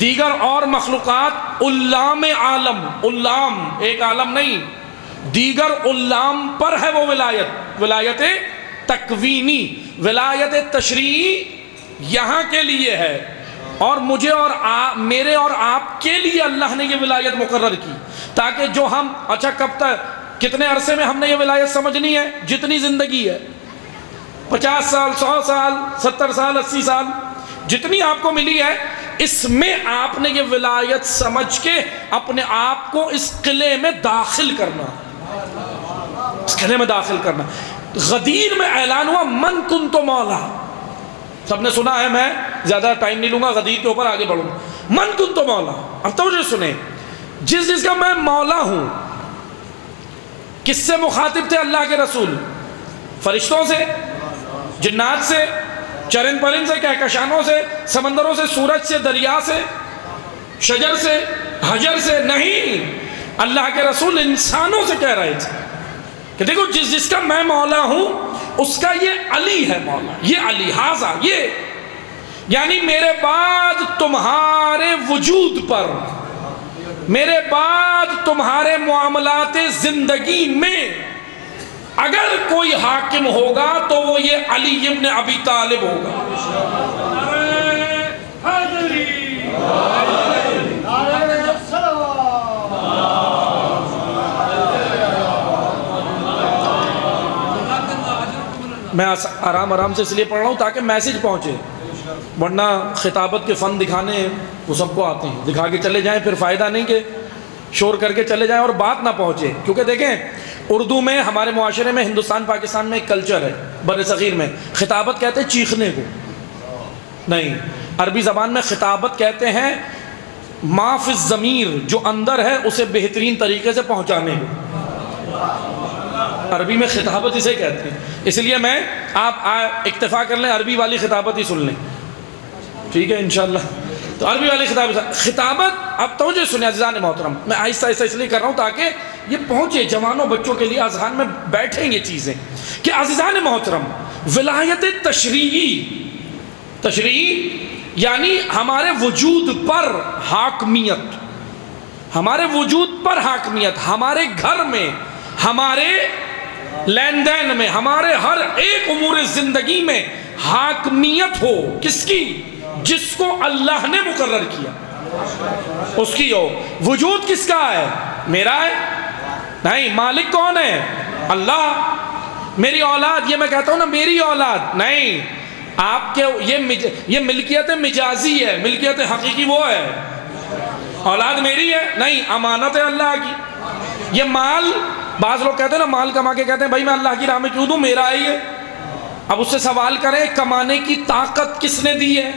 دیگر اور مخلوقات، علام عالم، علام ایک عالم نہیں، دیگر علام پر ہے وہ ولایت، ولایت تکوینی. ولایت تشریعی یہاں کے لیے ہے، اور مجھے اور میرے اور آپ کے لیے اللہ نے یہ ولایت مقرر کی، تاکہ جو ہم اچھا کب تک کتنے عرصے میں ہم نے یہ ولایت سمجھنی ہے؟ جتنی زندگی ہے، 50 سال، 100 سال، 70 سال، 80 سال، جتنی آپ کو ملی ہے، اس میں آپ نے یہ ولایت سمجھ کے اپنے آپ کو اس قلعے میں داخل کرنا، اس قلعے میں داخل کرنا. غدیر میں اعلان ہوا من کنت مولا. سب نے سنا ہے، میں زیادہ ٹائم نہیں لوں گا، غدیر کے اوپر آگے بڑھوں گا. من کنت مولا. اب توجہ سنیں، جس کا میں مولا ہوں، کس سے مخاطب تھے اللہ کے رسول؟ فرشتوں سے، جنات سے، چرند پرند سے، کہکشانوں سے، سمندروں سے، سورج سے، دریا سے، شجر سے، حجر سے نہیں. اللہ کے رسول انسانوں سے کہہ رہے تھے کہ دیکھو جس کا میں مولا ہوں اس کا یہ علی ہے مولا، یہ علی ہاذا، یہ یعنی میرے بعد تمہارے وجود پر، میرے بعد تمہارے معاملات زندگی میں اگر کوئی حاکم ہوگا تو وہ یہ علی ابن ابی طالب ہوگا. میں آرام سے اس لیے پڑھ رہا ہوں تاکہ میسج پہنچے، ورنہ خطابت کے فن دکھانے وہ سب کو آتے ہیں، دکھا کے چلے جائیں، پھر فائدہ نہیں کہ شور کر کے چلے جائیں اور بات نہ پہنچے. کیونکہ دیکھیں اردو میں، ہمارے معاشرے میں، ہندوستان پاکستان میں ایک کلچر ہے، بر صغیر میں خطابت کہتے ہیں چیخنے کو نہیں. عربی زبان میں خطابت کہتے ہیں ما فی الضمیر، جو اندر ہے اسے بہترین طریقے سے پہنچانے کو. عربی میں خطابت اسے کہتے ہیں. اس لیے میں آپ اکتفا کر لیں، عربی والی خطابت ہی سن لیں، ٹھیک ہے انشاءاللہ. تو عربی والی خطابت اب توجہ سنیں عزیزان محترم، میں آہستہ آہستہ اس لیے کر رہا ہوں تاکہ یہ پہنچے جوانوں بچوں کے لیے، اذہان میں بیٹھیں یہ چیزیں کہ عزیزان محترم ولایت تشریعی یعنی ہمارے وجود پر حاکمیت، ہمارے وجود پر حاکمیت، ہمارے گھر میں، ہمارے لین دین میں، ہمارے ہر ایک امور زندگی میں حاکمیت ہو. کس کی؟ جس کو اللہ نے مقرر کیا اس کی ہو. وجود کس کا ہے؟ میرا ہے نہیں. مالک کون ہے؟ اللہ. میری اولاد، یہ میں کہتا ہوں نا میری اولاد نہیں، آپ کے یہ ملکیت مجازی ہے، ملکیت حقیقی وہ ہے. اولاد میری ہے نہیں، امانت ہے اللہ کی. یہ مال، بعض لوگ کہتے ہیں نا مال کما کے کہتے ہیں بھائی میں اللہ کی راہ میں کیوں دوں، میرا ہے یہ. اب اس سے سوال کریں کمانے کی طاقت کس نے دی ہے؟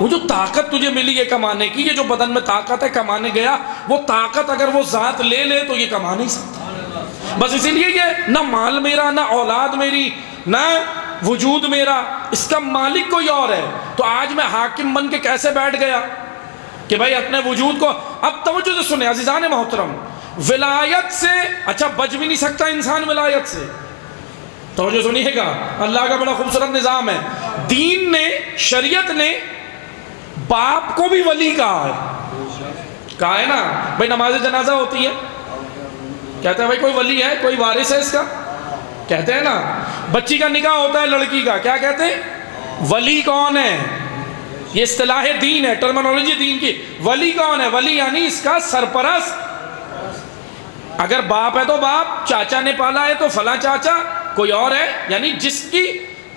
وہ جو طاقت تجھے ملی ہے کمانے کی، یہ جو بدن میں طاقت ہے کمانے گیا، وہ طاقت اگر وہ ذات لے لے تو یہ کما نہیں سکتا. بس اسی لیے یہ نہ مال میرا، نہ اولاد میری، نہ وجود میرا، اس کا مالک کوئی اور ہے. تو آج میں حاکم بن کے کیسے بیٹھ گیا کہ بھائی اپنے وجود کو. اب توجہ سے سنیں عزیزان محترم، ولایت سے اچھا بچ بھی نہیں سکتا انسان ولایت سے. توجہ سنیے گا، اللہ کا بڑا خوبصورت نظام ہے. دین نے، شریعت نے باپ کو بھی ولی کہا ہے نا. بھائی نماز جنازہ ہوتی ہے، کہتے ہیں بھائی کوئی ولی ہے، کوئی وارث ہے اس کا، کہتے ہیں نا. بچی کا نکاح ہوتا ہے لڑکی کا، کیا کہتے ہیں؟ ولی کون ہے؟ یہ اصطلاح دین ہے، ٹرمنالوجی دین کی. ولی کون ہے؟ ولی یعنی اس کا سرپرست. اگر باپ ہے تو باپ، چاچا نے پالا ہے تو فلاں چاچا، کوئی اور ہے یعنی جس کی،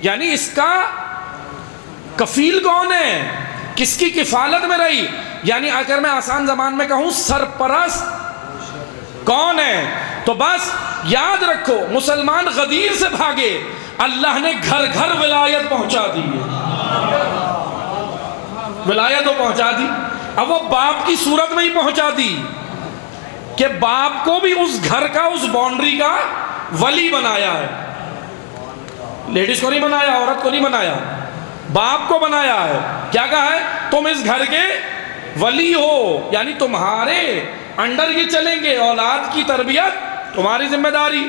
یعنی اس کا کفیل کون ہے، کس کی کفالت میں رہی. یعنی اگر میں آسان زبان میں کہوں سرپرست کون ہے. تو بس یاد رکھو مسلمان غدیر سے بھاگے، اللہ نے گھر گھر ولایت پہنچا دی ہے، ولایت تو پہنچا دی۔ اب وہ باپ کی صورت میں ہی پہنچا دی کہ باپ کو بھی اس گھر کا، اس باؤنڈری کا ولی بنایا ہے۔ لیڈیز کو نہیں بنایا، عورت کو نہیں بنایا، باپ کو بنایا ہے۔ کیا کہا ہے؟ تم اس گھر کے ولی ہو، یعنی تمہارے انڈر یہ چلیں گے، اولاد کی تربیت تمہاری ذمہ داری،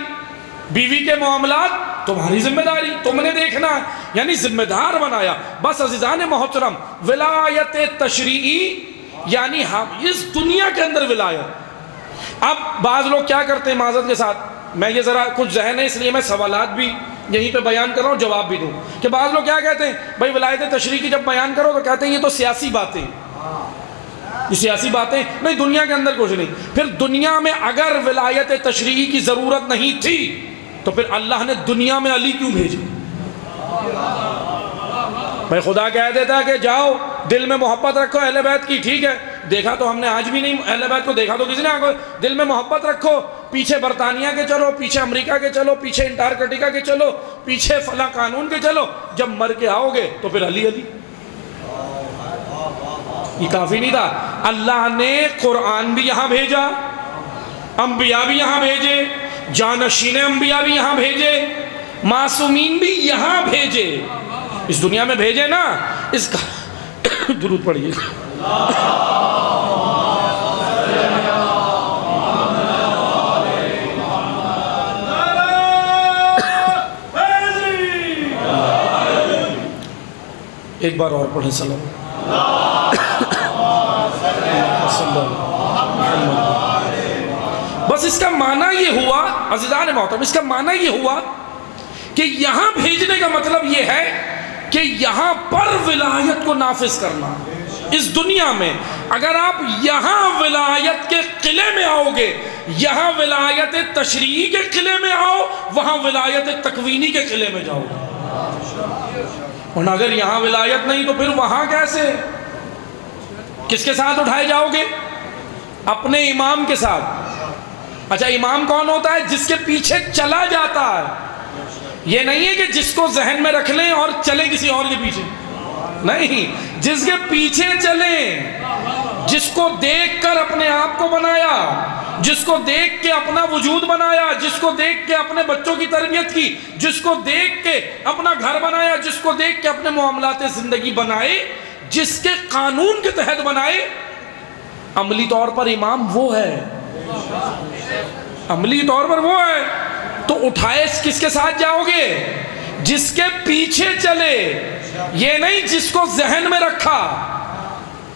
بیوی کے معاملات تمہاری ذمہ داری، تم نے دیکھنا ہے، یعنی ذمہ دار بنایا۔ بس عزیزان محترم، ولایت تشریعی یعنی ہم اس دنیا کے اندر ولایت۔ اب بعض لوگ کیا کرتے ہیں معذرت کے ساتھ، میں یہ ذرا کچھ ذہن ہے اس لیے میں سوالات بھی یہیں پہ بیان کر رہا ہوں، جواب بھی دوں، کہ بعض لوگ کیا کہتے ہیں بھائی ولایت تشریعی کی جب بیان کرو تو کہتے ہیں یہ تو سیاسی باتیں، یہ سیاسی باتیں نہیں، دنیا کے اندر کچھ نہیں۔ پھر دنیا میں اگر ولایت تشریعی کی ضرورت نہیں تھی تو پھر اللہ نے دنیا میں علی کیوں بھیجے؟ بھائی خدا کہہ دیتا ہے کہ جاؤ دل میں محبت رکھو اہل بیت کی، ٹھیک ہے، دیکھا تو ہم نے آج بھی نہیں اہل بیت کو، دیکھا تو کسی نے، دل میں محبت رکھو، پیچھے برطانیہ کے چلو، پیچھے امریکہ کے چلو، پیچھے انٹارکٹیکا کے چلو، پیچھے فلاں قانون کے چلو، جب مر کے آؤ گے تو پھر علی علی۔ یہ کافی نہیں تھا، اللہ نے قرآن بھی یہاں بھیجا، انبیاء بھی یہاں بھیجے، جانشین انبیاء بھی یہاں بھیجے، معصومین بھی یہاں بھیجے، اس دنیا میں بھیجے نا۔ اس کا درود پڑھیے۔ ایک بار اور پڑھیں سلام۔ بس اس کا معنی یہ ہوا عزیزان محترم، اس کا معنی یہ ہوا کہ یہاں بھیجنے کا مطلب یہ ہے کہ یہاں پر ولایت کو نافذ کرنا۔ اس دنیا میں اگر آپ یہاں ولایت کے قلعے میں آؤ گے، یہاں ولایت تشریعی کے قلعے میں آؤ، وہاں ولایت تکوینی کے قلعے میں جاؤ گے۔ اور اگر یہاں ولایت نہیں تو پھر وہاں کیسے؟ کس کے ساتھ اٹھائے جاؤ گے؟ اپنے امام کے ساتھ۔ اچھا امام کون ہوتا ہے؟ جس کے پیچھے چلا جاتا ہے، یہ نہیں ہے کہ جس کو ذہن میں رکھ لیں اور چلیں کسی اور کے پیچھے، نہیں، جس کے پیچھے چلیں، جس کو دیکھ کر اپنے آپ کو بنایا، جس کو دیکھ کے اپنا وجود بنایا، جس کو دیکھ کے اپنے بچوں کی تربیت کی، جس کو دیکھ کے اپنا گھر بنایا، جس کو دیکھ کے اپنے معاملات زندگی بنائے، جس کے قانون کے تحت بنائے، عملی طور پر امام وہ ہے، عملی طور پر وہ ہے۔ تو اٹھائے کس کے ساتھ جاؤ گے؟ جس کے پیچھے چلے، یہ نہیں جس کو ذہن میں رکھا،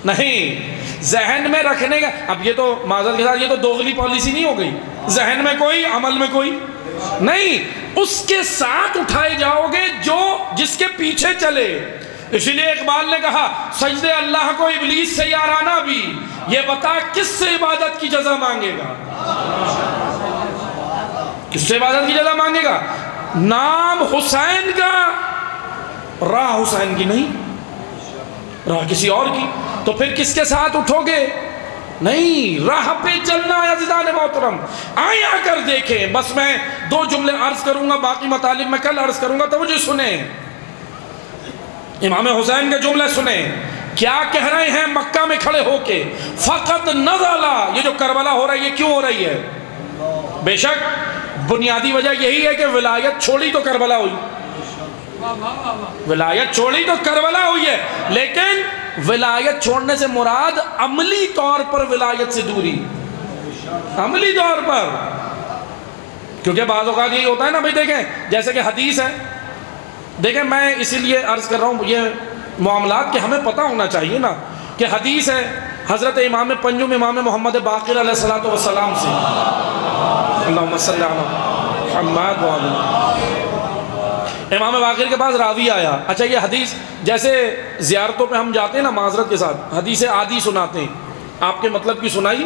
نہیں، ذہن میں رکھنے کا، اب یہ تو معذرت کے ساتھ یہ تو دوغلی پالیسی نہیں ہو گئی، ذہن میں کوئی عمل میں کوئی نہیں، اس کے ساتھ اٹھائے جاؤ گے جو جس کے پیچھے چلے۔ اسی لیے اقبال نے کہا سجدے اللہ کو ابلیس سے یارانہ بھی، یہ بتا کس سے عبادت کی جزا مانگے گا؟ کس سے عبادت کی جزا مانگے گا؟ نام حسین کا، راہ حسین کی نہیں، راہ کسی اور کی، تو پھر کس کے ساتھ اٹھو گے؟ نہیں، راہ پہ چلنا ہے عزیزان محترم۔ آئیں آ کر دیکھیں، بس میں 2 جملے عرض کروں گا، باقی مطالب میں کل عرض کروں گا، توجہ سنیں، امام حسین کے جملے سنیں، کیا کہہ رہے ہیں مکہ میں کھڑے ہو کے؟ فقط نزلہ، یہ جو کربلا ہو رہا ہے یہ کیوں ہو رہی ہے؟ بے شک بنیادی وجہ یہی ہے کہ ولایت چھوڑی تو کربلا ہوئی، ولایت چھوڑی تو کربلا ہوئی ہے، لیکن ولایت چھوڑنے سے مراد عملی طور پر ولایت سے دوری، عملی طور پر، کیونکہ بعض اوقات یہی ہوتا ہے نا بھائی، دیکھیں جیسے کہ حدیث ہے، دیکھیں میں اسی لیے عرض کر رہا ہوں یہ معاملات کہ ہمیں پتہ ہونا چاہیے نا، کہ حدیث ہے حضرت امام پنجم امام محمد باقر علیہ السلام سے، اللہم صلی علی محمد وعلی، امام باقر کے پاس راوی آیا، اچھا یہ حدیث جیسے زیارتوں پہ ہم جاتے ہیں نا معذرت کے ساتھ، حدیث عادی سناتے ہیں، آپ کے مطلب کی سنائی،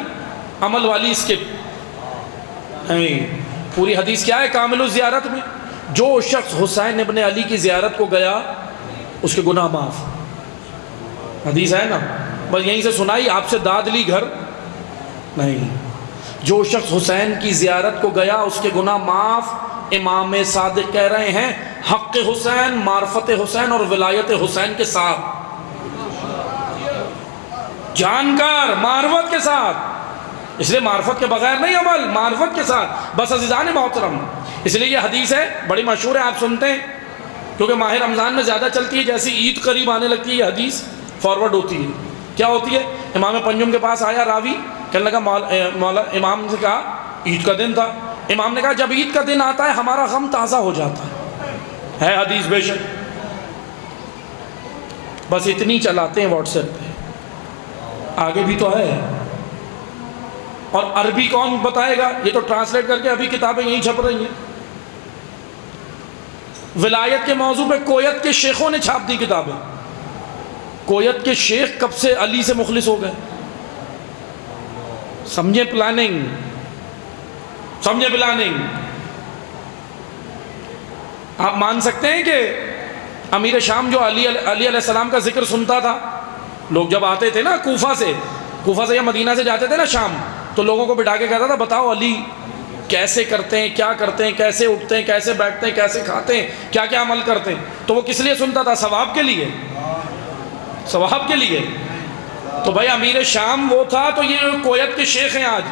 عمل والی اسکپ، پوری حدیث کیا ہے کامل الزیارت میں؟ جو شخص حسین ابن علی کی زیارت کو گیا اس کے گناہ معاف، حدیث ہے نا، بس یہیں سے سنائی، آپ سے داد لی گھر نہیں، جو شخص حسین کی زیارت کو گیا اس کے گناہ معاف۔ امام صادق کہہ رہے ہیں حق حسین، معرفت حسین اور ولایت حسین کے ساتھ، جان کر معرفت کے ساتھ، اس لیے معرفت کے بغیر نہیں عمل، معرفت کے ساتھ۔ بس عزیزان محترم، اس لیے یہ حدیث ہے، بڑی مشہور ہے، آپ سنتے ہیں کیونکہ ماہ رمضان میں زیادہ چلتی ہے، جیسی عید قریب آنے لگتی ہے یہ حدیث فارورڈ ہوتی ہے۔ کیا ہوتی ہے؟ امام پنجم کے پاس آیا راوی، کہنے لگا مولا، امام سے کہا عید کا دن تھا، امام نے کہا جب عید کا دن آتا ہے ہمارا غم تازہ ہو جاتا ہے حدیث بے شک، بس اتنی چلاتے ہیں واٹس ایپ پہ، آگے بھی تو ہے۔ اور عربی کون بتائے گا؟ یہ تو ٹرانسلیٹ کر کے ابھی کتابیں یہیں چھپ رہی ہیں۔ ولایت کے موضوع پہ کویت کے شیخوں نے چھاپ دی کتابیں۔ کویت کے شیخ کب سے علی سے مخلص ہو گئے؟ سمجھے پلاننگ، سمجھے پلاننگ۔ آپ مان سکتے ہیں کہ امیر شام جو علی علیہ السلام کا ذکر سنتا تھا، لوگ جب آتے تھے نا کوفہ سے یا مدینہ سے جاتے تھے نا شام، تو لوگوں کو بٹھا کے کہتا تھا بتاؤ علی کیسے کرتے ہیں، کیا کرتے ہیں، کیسے اٹھتے ہیں، کیسے بیٹھتے ہیں، کیسے کھاتے ہیں، کیا کیا عمل کرتے ہیں؟ تو وہ کس لیے سنتا تھا؟ ثواب کے لیے، ثواب کے لیے۔ تو بھائی امیر شام وہ تھا، تو یہ کویت کے شیخ ہیں آج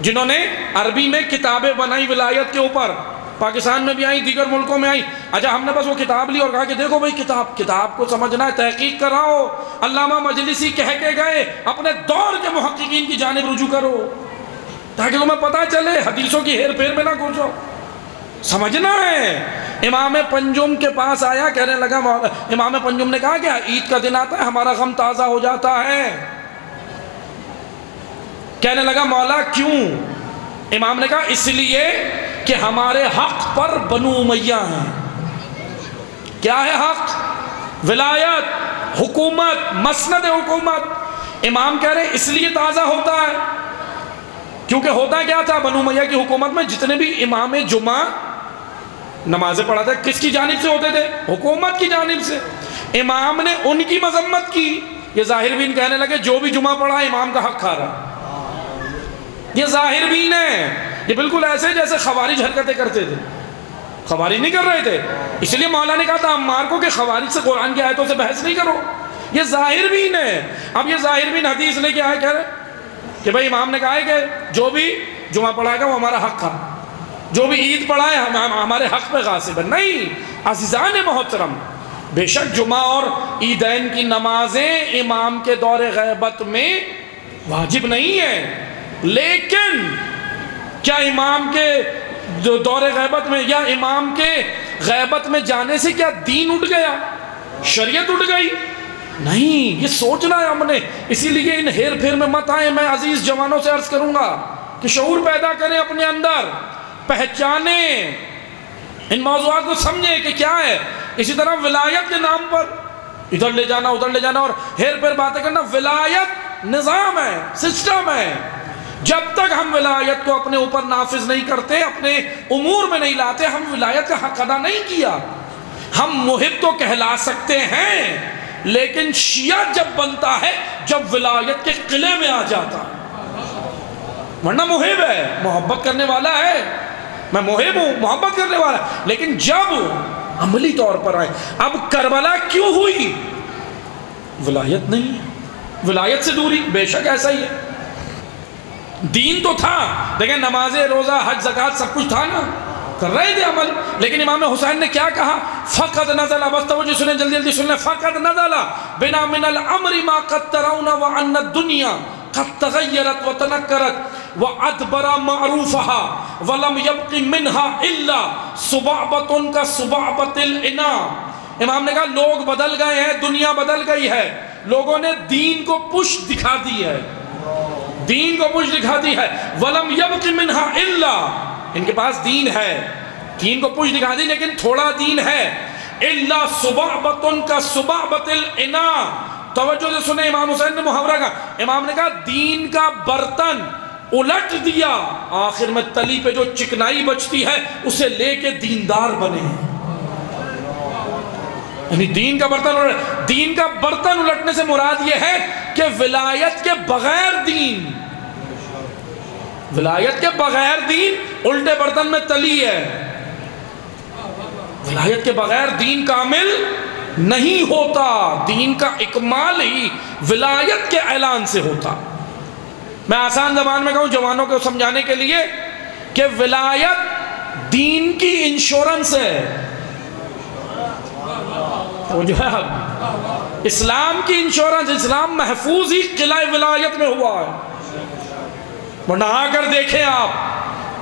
جنہوں نے عربی میں کتابیں بنائی ولایت کے اوپر، پاکستان میں بھی آئیں، دیگر ملکوں میں آئیں۔ اچھا ہم نے بس وہ کتاب لی اور کہا کہ دیکھو بھائی کتاب کو سمجھنا ہے، تحقیق کراؤ، علامہ مجلسی کہہ کے گئے، اپنے دور کے محققین کی جانب رجوع کرو تاکہ تمہیں پتہ چلے، حدیثوں کی ہیر پھیر میں نہ گھسو، سمجھنا ہے۔ امام پنجم کے پاس آیا، کہنے لگا امام پنجم نے کہا کہ عید کا دن آتا ہے ہمارا غم تازہ ہو جاتا ہے۔ کہنے لگا مولا کیوں؟ امام نے کہا اس لیے کہ ہمارے حق پر بنو امیہ ہیں۔ کیا ہے حق؟ ولایت، حکومت، مسند حکومت۔ امام کہہ رہے اس لیے تازہ ہوتا ہے کیونکہ ہوتا کیا تھا بنو امیہ کی حکومت میں؟ جتنے بھی امام جمعہ نمازیں پڑھاتے کس کی جانب سے ہوتے تھے؟ حکومت کی جانب سے۔ امام نے ان کی مذمت کی، یہ ظاہر بین کہنے لگے جو بھی جمعہ پڑھا امام کا حق کھا رہا۔ یہ ظاہر بین ہے، یہ بالکل ایسے جیسے خوارج حرکتیں کرتے تھے، خوارج نہیں کر رہے تھے۔ اس لیے مولا نے کہا تھا عمار کو کہ خوارج سے قرآن کی آیتوں سے بحث نہیں کرو، یہ ظاہر بین ہے۔ اب یہ ظاہر بین حدیث لے کے آئے کہہ رہے کہ بھئی امام نے کہا ہے کہ جو بھی جمعہ پڑھائے گا وہ ہمارا حق کھا، جو بھی عید پڑھائے ہمارے حق پہ غاصب ہے۔ نہیں عزیزان محترم، بے شک جمعہ اور عیدین کی نمازیں امام کے دور غیبت میں واجب نہیں ہیں، لیکن کیا امام کے دور غیبت میں یا امام کے غیبت میں جانے سے کیا دین اٹھ گیا، شریعت اٹھ گئی؟ نہیں، یہ سوچنا ہے ہم نے۔ اسی لیے ان ہیر پھیر میں مت آئیں۔ میں عزیز جوانوں سے عرض کروں گا کہ شعور پیدا کریں اپنے اندر، پہچانیں ان موضوعات کو، سمجھیں کہ کیا ہے۔ اسی طرح ولایت کے نام پر ادھر لے جانا ادھر لے جانا اور ہیر پھیر باتیں کرنا، ولایت نظام ہے، سسٹم ہے۔ جب تک ہم ولایت کو اپنے اوپر نافذ نہیں کرتے، اپنے امور میں نہیں لاتے، ہم ولایت کا حق ادا نہیں کیا۔ ہم محب تو کہلا سکتے ہیں، لیکن شیعہ جب بنتا ہے جب ولایت کے قلعے میں آ جاتا ہے، ورنہ محب ہے، محبت کرنے والا ہے، میں محب ہوں، محبت کرنے والا ہے، لیکن جب عملی طور پر آئے۔ اب کربلا کیوں ہوئی؟ ولایت نہیں، ولایت سے دوری، بے شک ایسا ہی ہے۔ دین تو تھا، دیکھیں نمازیں، روزہ، حج، زکوٰۃ سب کچھ تھا نا، کر رہے تھے عمل، لیکن امام حسین نے کیا کہا؟ فقد نزل، بس توجہ سنیں، جلدی جلدی سنیں، فقد نزل بنا من الامر ما قد ترون وان الدنيا قد تغيرت وتنكرت وادبر معروفها ولم يبق منها الا صبابة كصبابة الاناء۔ امام نے کہا لوگ بدل گئے ہیں، دنیا بدل گئی ہے، لوگوں نے دین کو پش دکھا دی ہے، دین کو پش دکھا دی ہے، ولم يبق منها الا، ان کے پاس دین ہے، دین کو پش دکھا دی لیکن تھوڑا دین ہے، الا صبابۃ کصبابۃ الاناء۔ توجہ سے سنیں، امام حسین نے محاورہ کہا، امام نے کہا دین کا برتن الٹ دیا، آخر میں تلی پہ جو چکنائی بچتی ہے اسے لے کے دیندار بنے، یعنی دین کا برتن الٹ، دین کا برتن الٹنے سے مراد یہ ہے کہ ولایت کے بغیر دین، ولایت کے بغیر دین الٹے برتن میں تلی ہے، ولایت کے بغیر دین کامل نہیں ہوتا، دین کا اکمال ہی ولایت کے اعلان سے ہوتا۔ میں آسان زبان میں کہوں جوانوں کو سمجھانے کے لیے کہ ولایت دین کی انشورنس ہے، وہ جو ہے اسلام کی انشورنس، اسلام محفوظ ہی قلعہ ولایت میں ہوا ہے۔ ورنہ آ کر دیکھیں آپ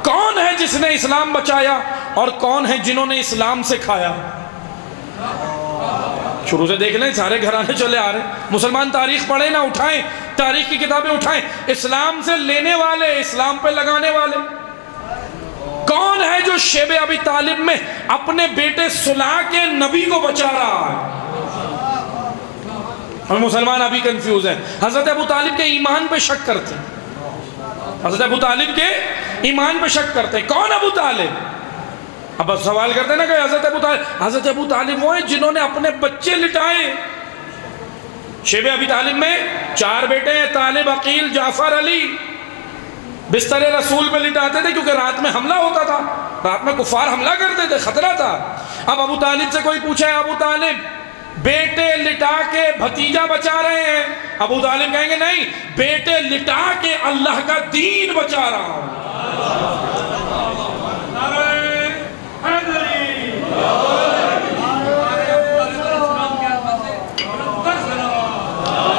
کون ہے جس نے اسلام بچایا اور کون ہے جنہوں نے اسلام سے کھایا۔ شروع سے دیکھ لیں سارے گھرانے چلے آ رہے ہیں۔ مسلمان تاریخ پڑھیں نہ اٹھائیں، تاریخ کی کتابیں اٹھائیں، اسلام سے لینے والے، اسلام پہ لگانے والے۔ کون ہے جو شیب ابی طالب میں اپنے بیٹے صلح کے نبی کو بچا رہا ہے؟ اور مسلمان ابھی کنفیوز ہیں، حضرت ابو طالب کے ایمان پہ شک کرتے ہیں، حضرت ابو طالب کے ایمان پہ شک کرتے ہیں۔ کون ابو طالب؟ اب سوال کرتے ہیں نا کہ حضرت ابو طالب وہ ہیں جنہوں نے اپنے بچے لٹائے۔ شیب ابی طالب میں 4 بیٹے ہیں، طالب، عقیل، جعفر، علی۔ بستر رسول پہ لٹاتے تھے کیونکہ رات میں حملہ ہوتا تھا، رات میں کفار حملہ کرتے تھے، خطرہ تھا۔ اب ابو طالب سے کوئی پوچھا ہے ابو طالب بیٹے لٹا کے بھتیجا بچا رہے ہیں؟ ابو طالب کہیں گے نہیں، بیٹے لٹا کے اللہ کا دین بچا رہا ہوں۔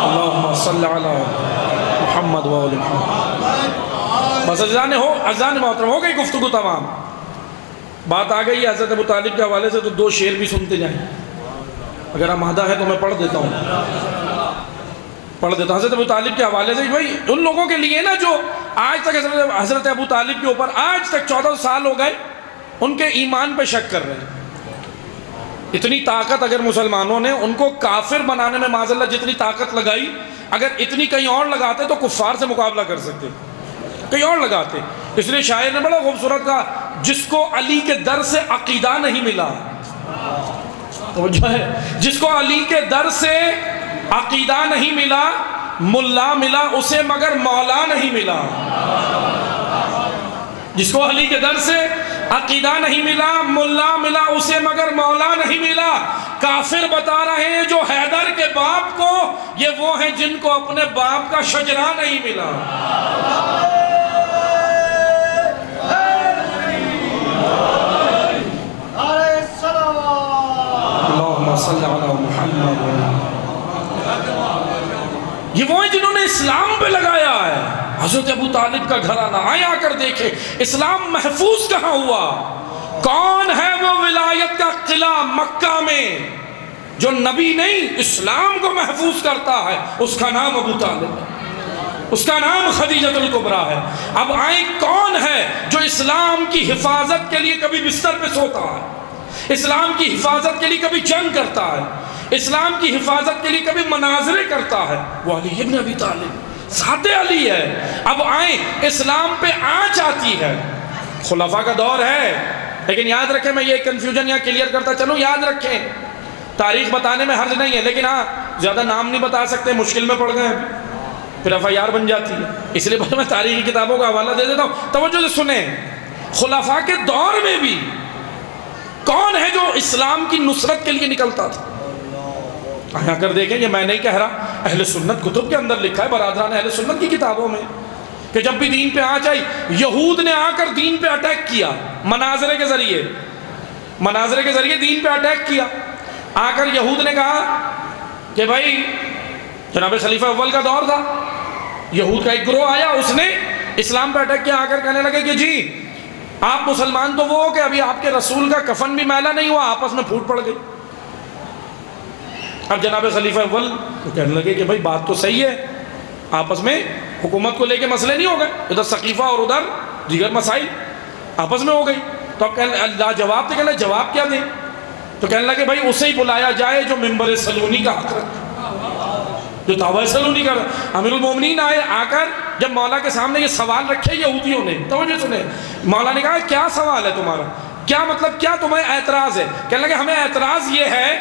اللہم صلی علی محمد و آل محمد۔ بس اذان محترم ہو گئی، گفتگو تمام، بات آ گئی حضرت ابو طالب کے حوالے سے، تو 2 شعر بھی سنتے جائیں، اگر آمادہ ہے تو میں پڑھ دیتا ہوں۔ حضرت ابو طالب کے حوالے سے بھائی ان لوگوں کے لیے نا جو آج تک حضرت ابو طالب کے اوپر آج تک 14 سال ہو گئے ان کے ایمان پہ شک کر رہے ہیں۔ اتنی طاقت اگر مسلمانوں نے ان کو کافر بنانے میں معاذ اللہ جتنی طاقت لگائی، اگر اتنی کہیں اور لگاتے تو کفار سے مقابلہ کر سکتے، کہیں اور لگاتے۔ اس لیے شاعر نے بڑا خوبصورت کہا، جس کو علی کے در سے عقیدہ نہیں ملا، تو جو ہے جس کو علی کے در سے عقیدہ نہیں ملا، ملا ملا اسے مگر مولا نہیں ملا۔ جس کو علی کے در سے عقیدہ نہیں ملا، ملا ملا اسے مگر مولا نہیں ملا۔ کافر بتا رہے ہیں جو حیدر کے باپ کو، یہ وہ ہیں جن کو اپنے باپ کا شجرہ نہیں ملا۔ اللہم صلی علی محمد۔ یہ وہ ہیں جنہوں نے اسلام پہ لگایا ہے۔ حضرت ابو طالب کا گھرانہ آیا کر دیکھے اسلام محفوظ کہاں ہوا۔ کون ہے وہ ولایت کا قلعہ مکہ میں جو نبی نہیں اسلام کو محفوظ کرتا ہے؟ اس کا نام ابو طالب ہے، اس کا نام خدیجۃ الکبریٰ ہے۔ اب آئیں کون ہے جو اسلام کی حفاظت کے لیے کبھی بستر پہ سوتا ہے، اسلام کی حفاظت کے لیے کبھی جنگ کرتا ہے، اسلام کی حفاظت کے لیے کبھی مناظرے کرتا ہے؟ وہ علی ابن ابی طالب، ذات علی ہے۔ اب آئیں اسلام پہ آنچ آتی ہے، خلفاء کا دور ہے، لیکن یاد رکھیں، میں یہ کنفیوژن یہاں کلیئر کرتا چلوں، یاد رکھیں تاریخ بتانے میں حرج نہیں ہے، لیکن ہاں زیادہ نام نہیں بتا سکتے، مشکل میں پڑ گئے پھر FIR بن جاتی ہے، اس لیے میں تاریخی کتابوں کا حوالہ دے دیتا ہوں، توجہ سے سنیں۔ خلفاء کے دور میں بھی کون ہے جو اسلام کی نصرت کے لیے نکلتا تھا؟ آیا کر دیکھیں، یہ میں نہیں کہہ رہا، اہل سنت کتب کے اندر لکھا ہے، برادران اہل سنت کی کتابوں میں، کہ جب بھی دین پہ آنچ آئی، یہود نے آ کر دین پہ اٹیک کیا، مناظرے کے ذریعے دین پہ اٹیک کیا۔ آ کر یہود نے کہا کہ بھائی جناب خلیفہ اول کا دور تھا، یہود کا ایک گروہ آیا، اس نے اسلام پہ اٹیک کیا، آ کر کہنے لگے کہ جی آپ مسلمان تو وہ ہو کہ ابھی آپ کے رسول کا کفن بھی میلا نہیں ہوا، آپس میں پھوٹ پڑ گئی۔ اب جناب خلیفہ اول کہنے لگے کہ بھائی بات تو صحیح ہے، آپس میں حکومت کو لے کے مسئلے نہیں ہو گئے، ادھر ثقیفہ اور ادھر دیگر مسائل آپس میں ہو گئی، تو اب کہنے اللہ جواب کہنے لگے جواب کیا دیں؟ تو کہنے لگے بھائی اسے ہی بلایا جائے جو منبر سلونی کا حق رکھے، جو دعویٰ سلونی کا۔ امیر المومنین آئے، آ کر جب مولا کے سامنے یہ سوال رکھے یہودیوں نے، توجہ سنیں، مولا نے کہا کیا سوال ہے تمہارا، کیا مطلب، کیا تمہیں اعتراض ہے؟ کہنے لگے ہمیں اعتراض یہ ہے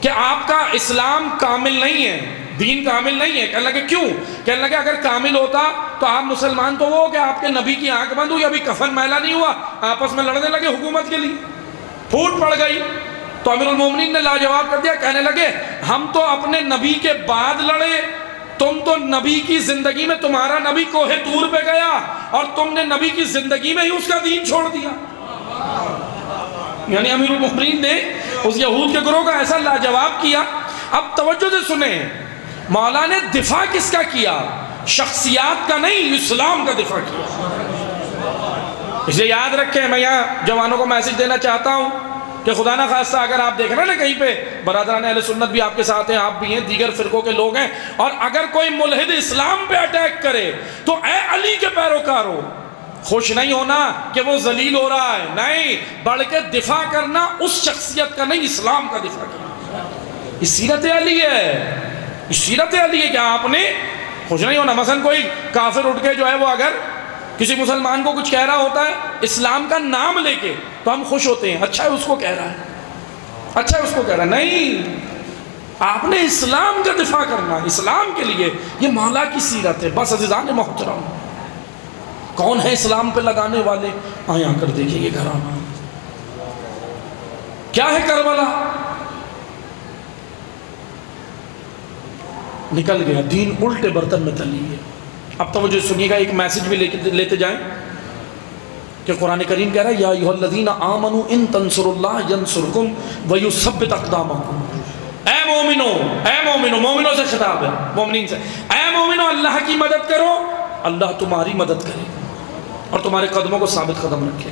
کہ آپ کا اسلام کامل نہیں ہے، دین کامل نہیں ہے۔ کہنے لگے کیوں؟ کہنے لگے اگر کامل ہوتا تو آپ مسلمان تو وہ کہ آپ کے نبی کی آنکھ بند ہوئی، ابھی کفن میلا نہیں ہوا، آپس میں لڑنے لگے حکومت کے لیے۔ پھوٹ پڑ گئی تو امیر المومنین نے لاجواب کر دیا، کہنے لگے ہم تو اپنے نبی کے بعد لڑے، تم تو نبی کی زندگی میں، تمہارا نبی کوہ طور پہ گیا اور تم نے نبی کی زندگی میں ہی اس کا دین چھوڑ دیا۔ یعنی امیر المومنین نے اس یہود کے گروہ کا ایسا لاجواب کیا۔ اب توجہ سے سنیں، مولا نے دفاع کس کا کیا؟ شخصیات کا نہیں، اسلام کا دفاع کیا۔ اس لیے یاد رکھیں، میں یہاں جوانوں کو میسج دینا چاہتا ہوں کہ خدا نہ خواستہ اگر آپ دیکھ رہے ہیں نا کہیں پہ برادران اہل سنت بھی آپ کے ساتھ ہیں، آپ بھی ہیں، دیگر فرقوں کے لوگ ہیں، اور اگر کوئی ملحد اسلام پہ اٹیک کرے تو اے علی کے پیروکاروں، خوش نہیں ہونا کہ وہ ذلیل ہو رہا ہے، نہیں، بڑھ کے دفاع کرنا اس شخصیت کا نہیں، اسلام کا دفاع کرنا۔ یہ سیرت علی ہے، یہ سیرت علی ہے کہ آپ نے خوش نہیں ہونا۔ مثلا کوئی کافر اٹھ کے جو ہے وہ اگر کسی مسلمان کو کچھ کہہ رہا ہوتا ہے اسلام کا نام لے کے تو ہم خوش ہوتے ہیں، اچھا ہے اس کو کہہ رہا ہے، اچھا ہے اس کو کہہ رہا ہے، نہیں، آپ نے اسلام کا دفاع کرنا، اسلام کے لیے۔ یہ مولا کی سیرت ہے۔ بس عزیزان محترم، کون ہے اسلام پہ لگانے والے؟ آئیں آ کر دیکھیں یہ گھرانہ کیا ہے۔ کربلا نکل گیا، دین الٹے برتن میں تلی ہے۔ اب توجہ سنیے گا، ایک میسج بھی لیتے جائیں کہ قرآن کریم کہہ رہا ہے یا ایھا الذین آمنوا ان تنصروا اللہ ینصرکم ویثبت اقدامکم۔ اے مومنو، اے مومنو، مومنوں سے خطاب ہے، مومنین سے، اے مومنو اللہ کی مدد کرو، اللہ تمہاری مدد کرے اور تمہارے قدموں کو ثابت قدم رکھے۔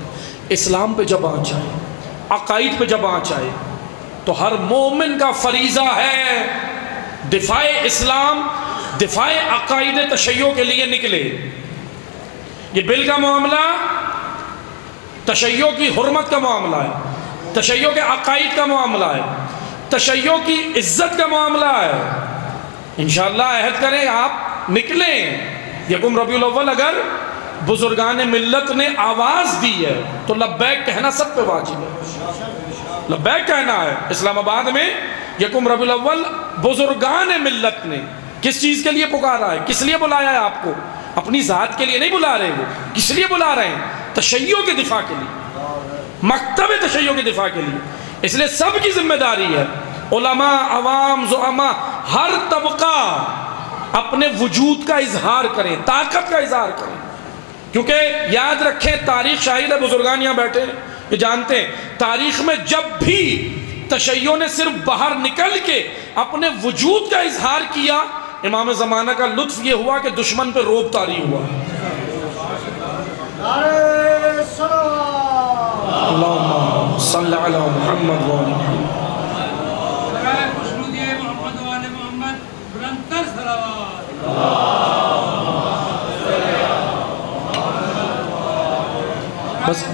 اسلام پہ جب آنچ آئے، عقائد پہ جب آنچ آئے تو ہر مومن کا فریضہ ہے دفاع اسلام، دفاع عقائد تشیع کے لیے نکلے۔ یہ بل کا معاملہ تشیع کی حرمت کا معاملہ ہے، تشیع کے عقائد کا معاملہ ہے، تشیع کی عزت کا معاملہ ہے۔ انشاءاللہ عہد کریں آپ نکلیں۔ یکم ربیع الاول اگر بزرگان ملت نے آواز دی ہے تو لبیک کہنا سب پہ واجب ہے، لبیک کہنا ہے۔ اسلام آباد میں یکم ربیع الاول بزرگان ملت نے کس چیز کے لیے پکارا ہے، کس لیے بلایا ہے آپ کو؟ اپنی ذات کے لیے نہیں بلا رہے، وہ کس لیے بلا رہے ہیں؟ تشیع کے دفاع کے لیے، مکتب تشیع کے دفاع کے لیے۔ اس لیے سب کی ذمہ داری ہے، علماء، عوام، زعماء، ہر طبقہ اپنے وجود کا اظہار کریں، طاقت کا اظہار کریں، کیونکہ یاد رکھیں تاریخ شاہد ہے، بزرگان یہاں بیٹھے ہیں یہ جانتے ہیں، تاریخ میں جب بھی تشیع نے صرف باہر نکل کے اپنے وجود کا اظہار کیا، امام زمانہ کا لطف یہ ہوا کہ دشمن پہ روب طاری ہوا۔ اللہم صلی علی محمد و علی محمد۔ بس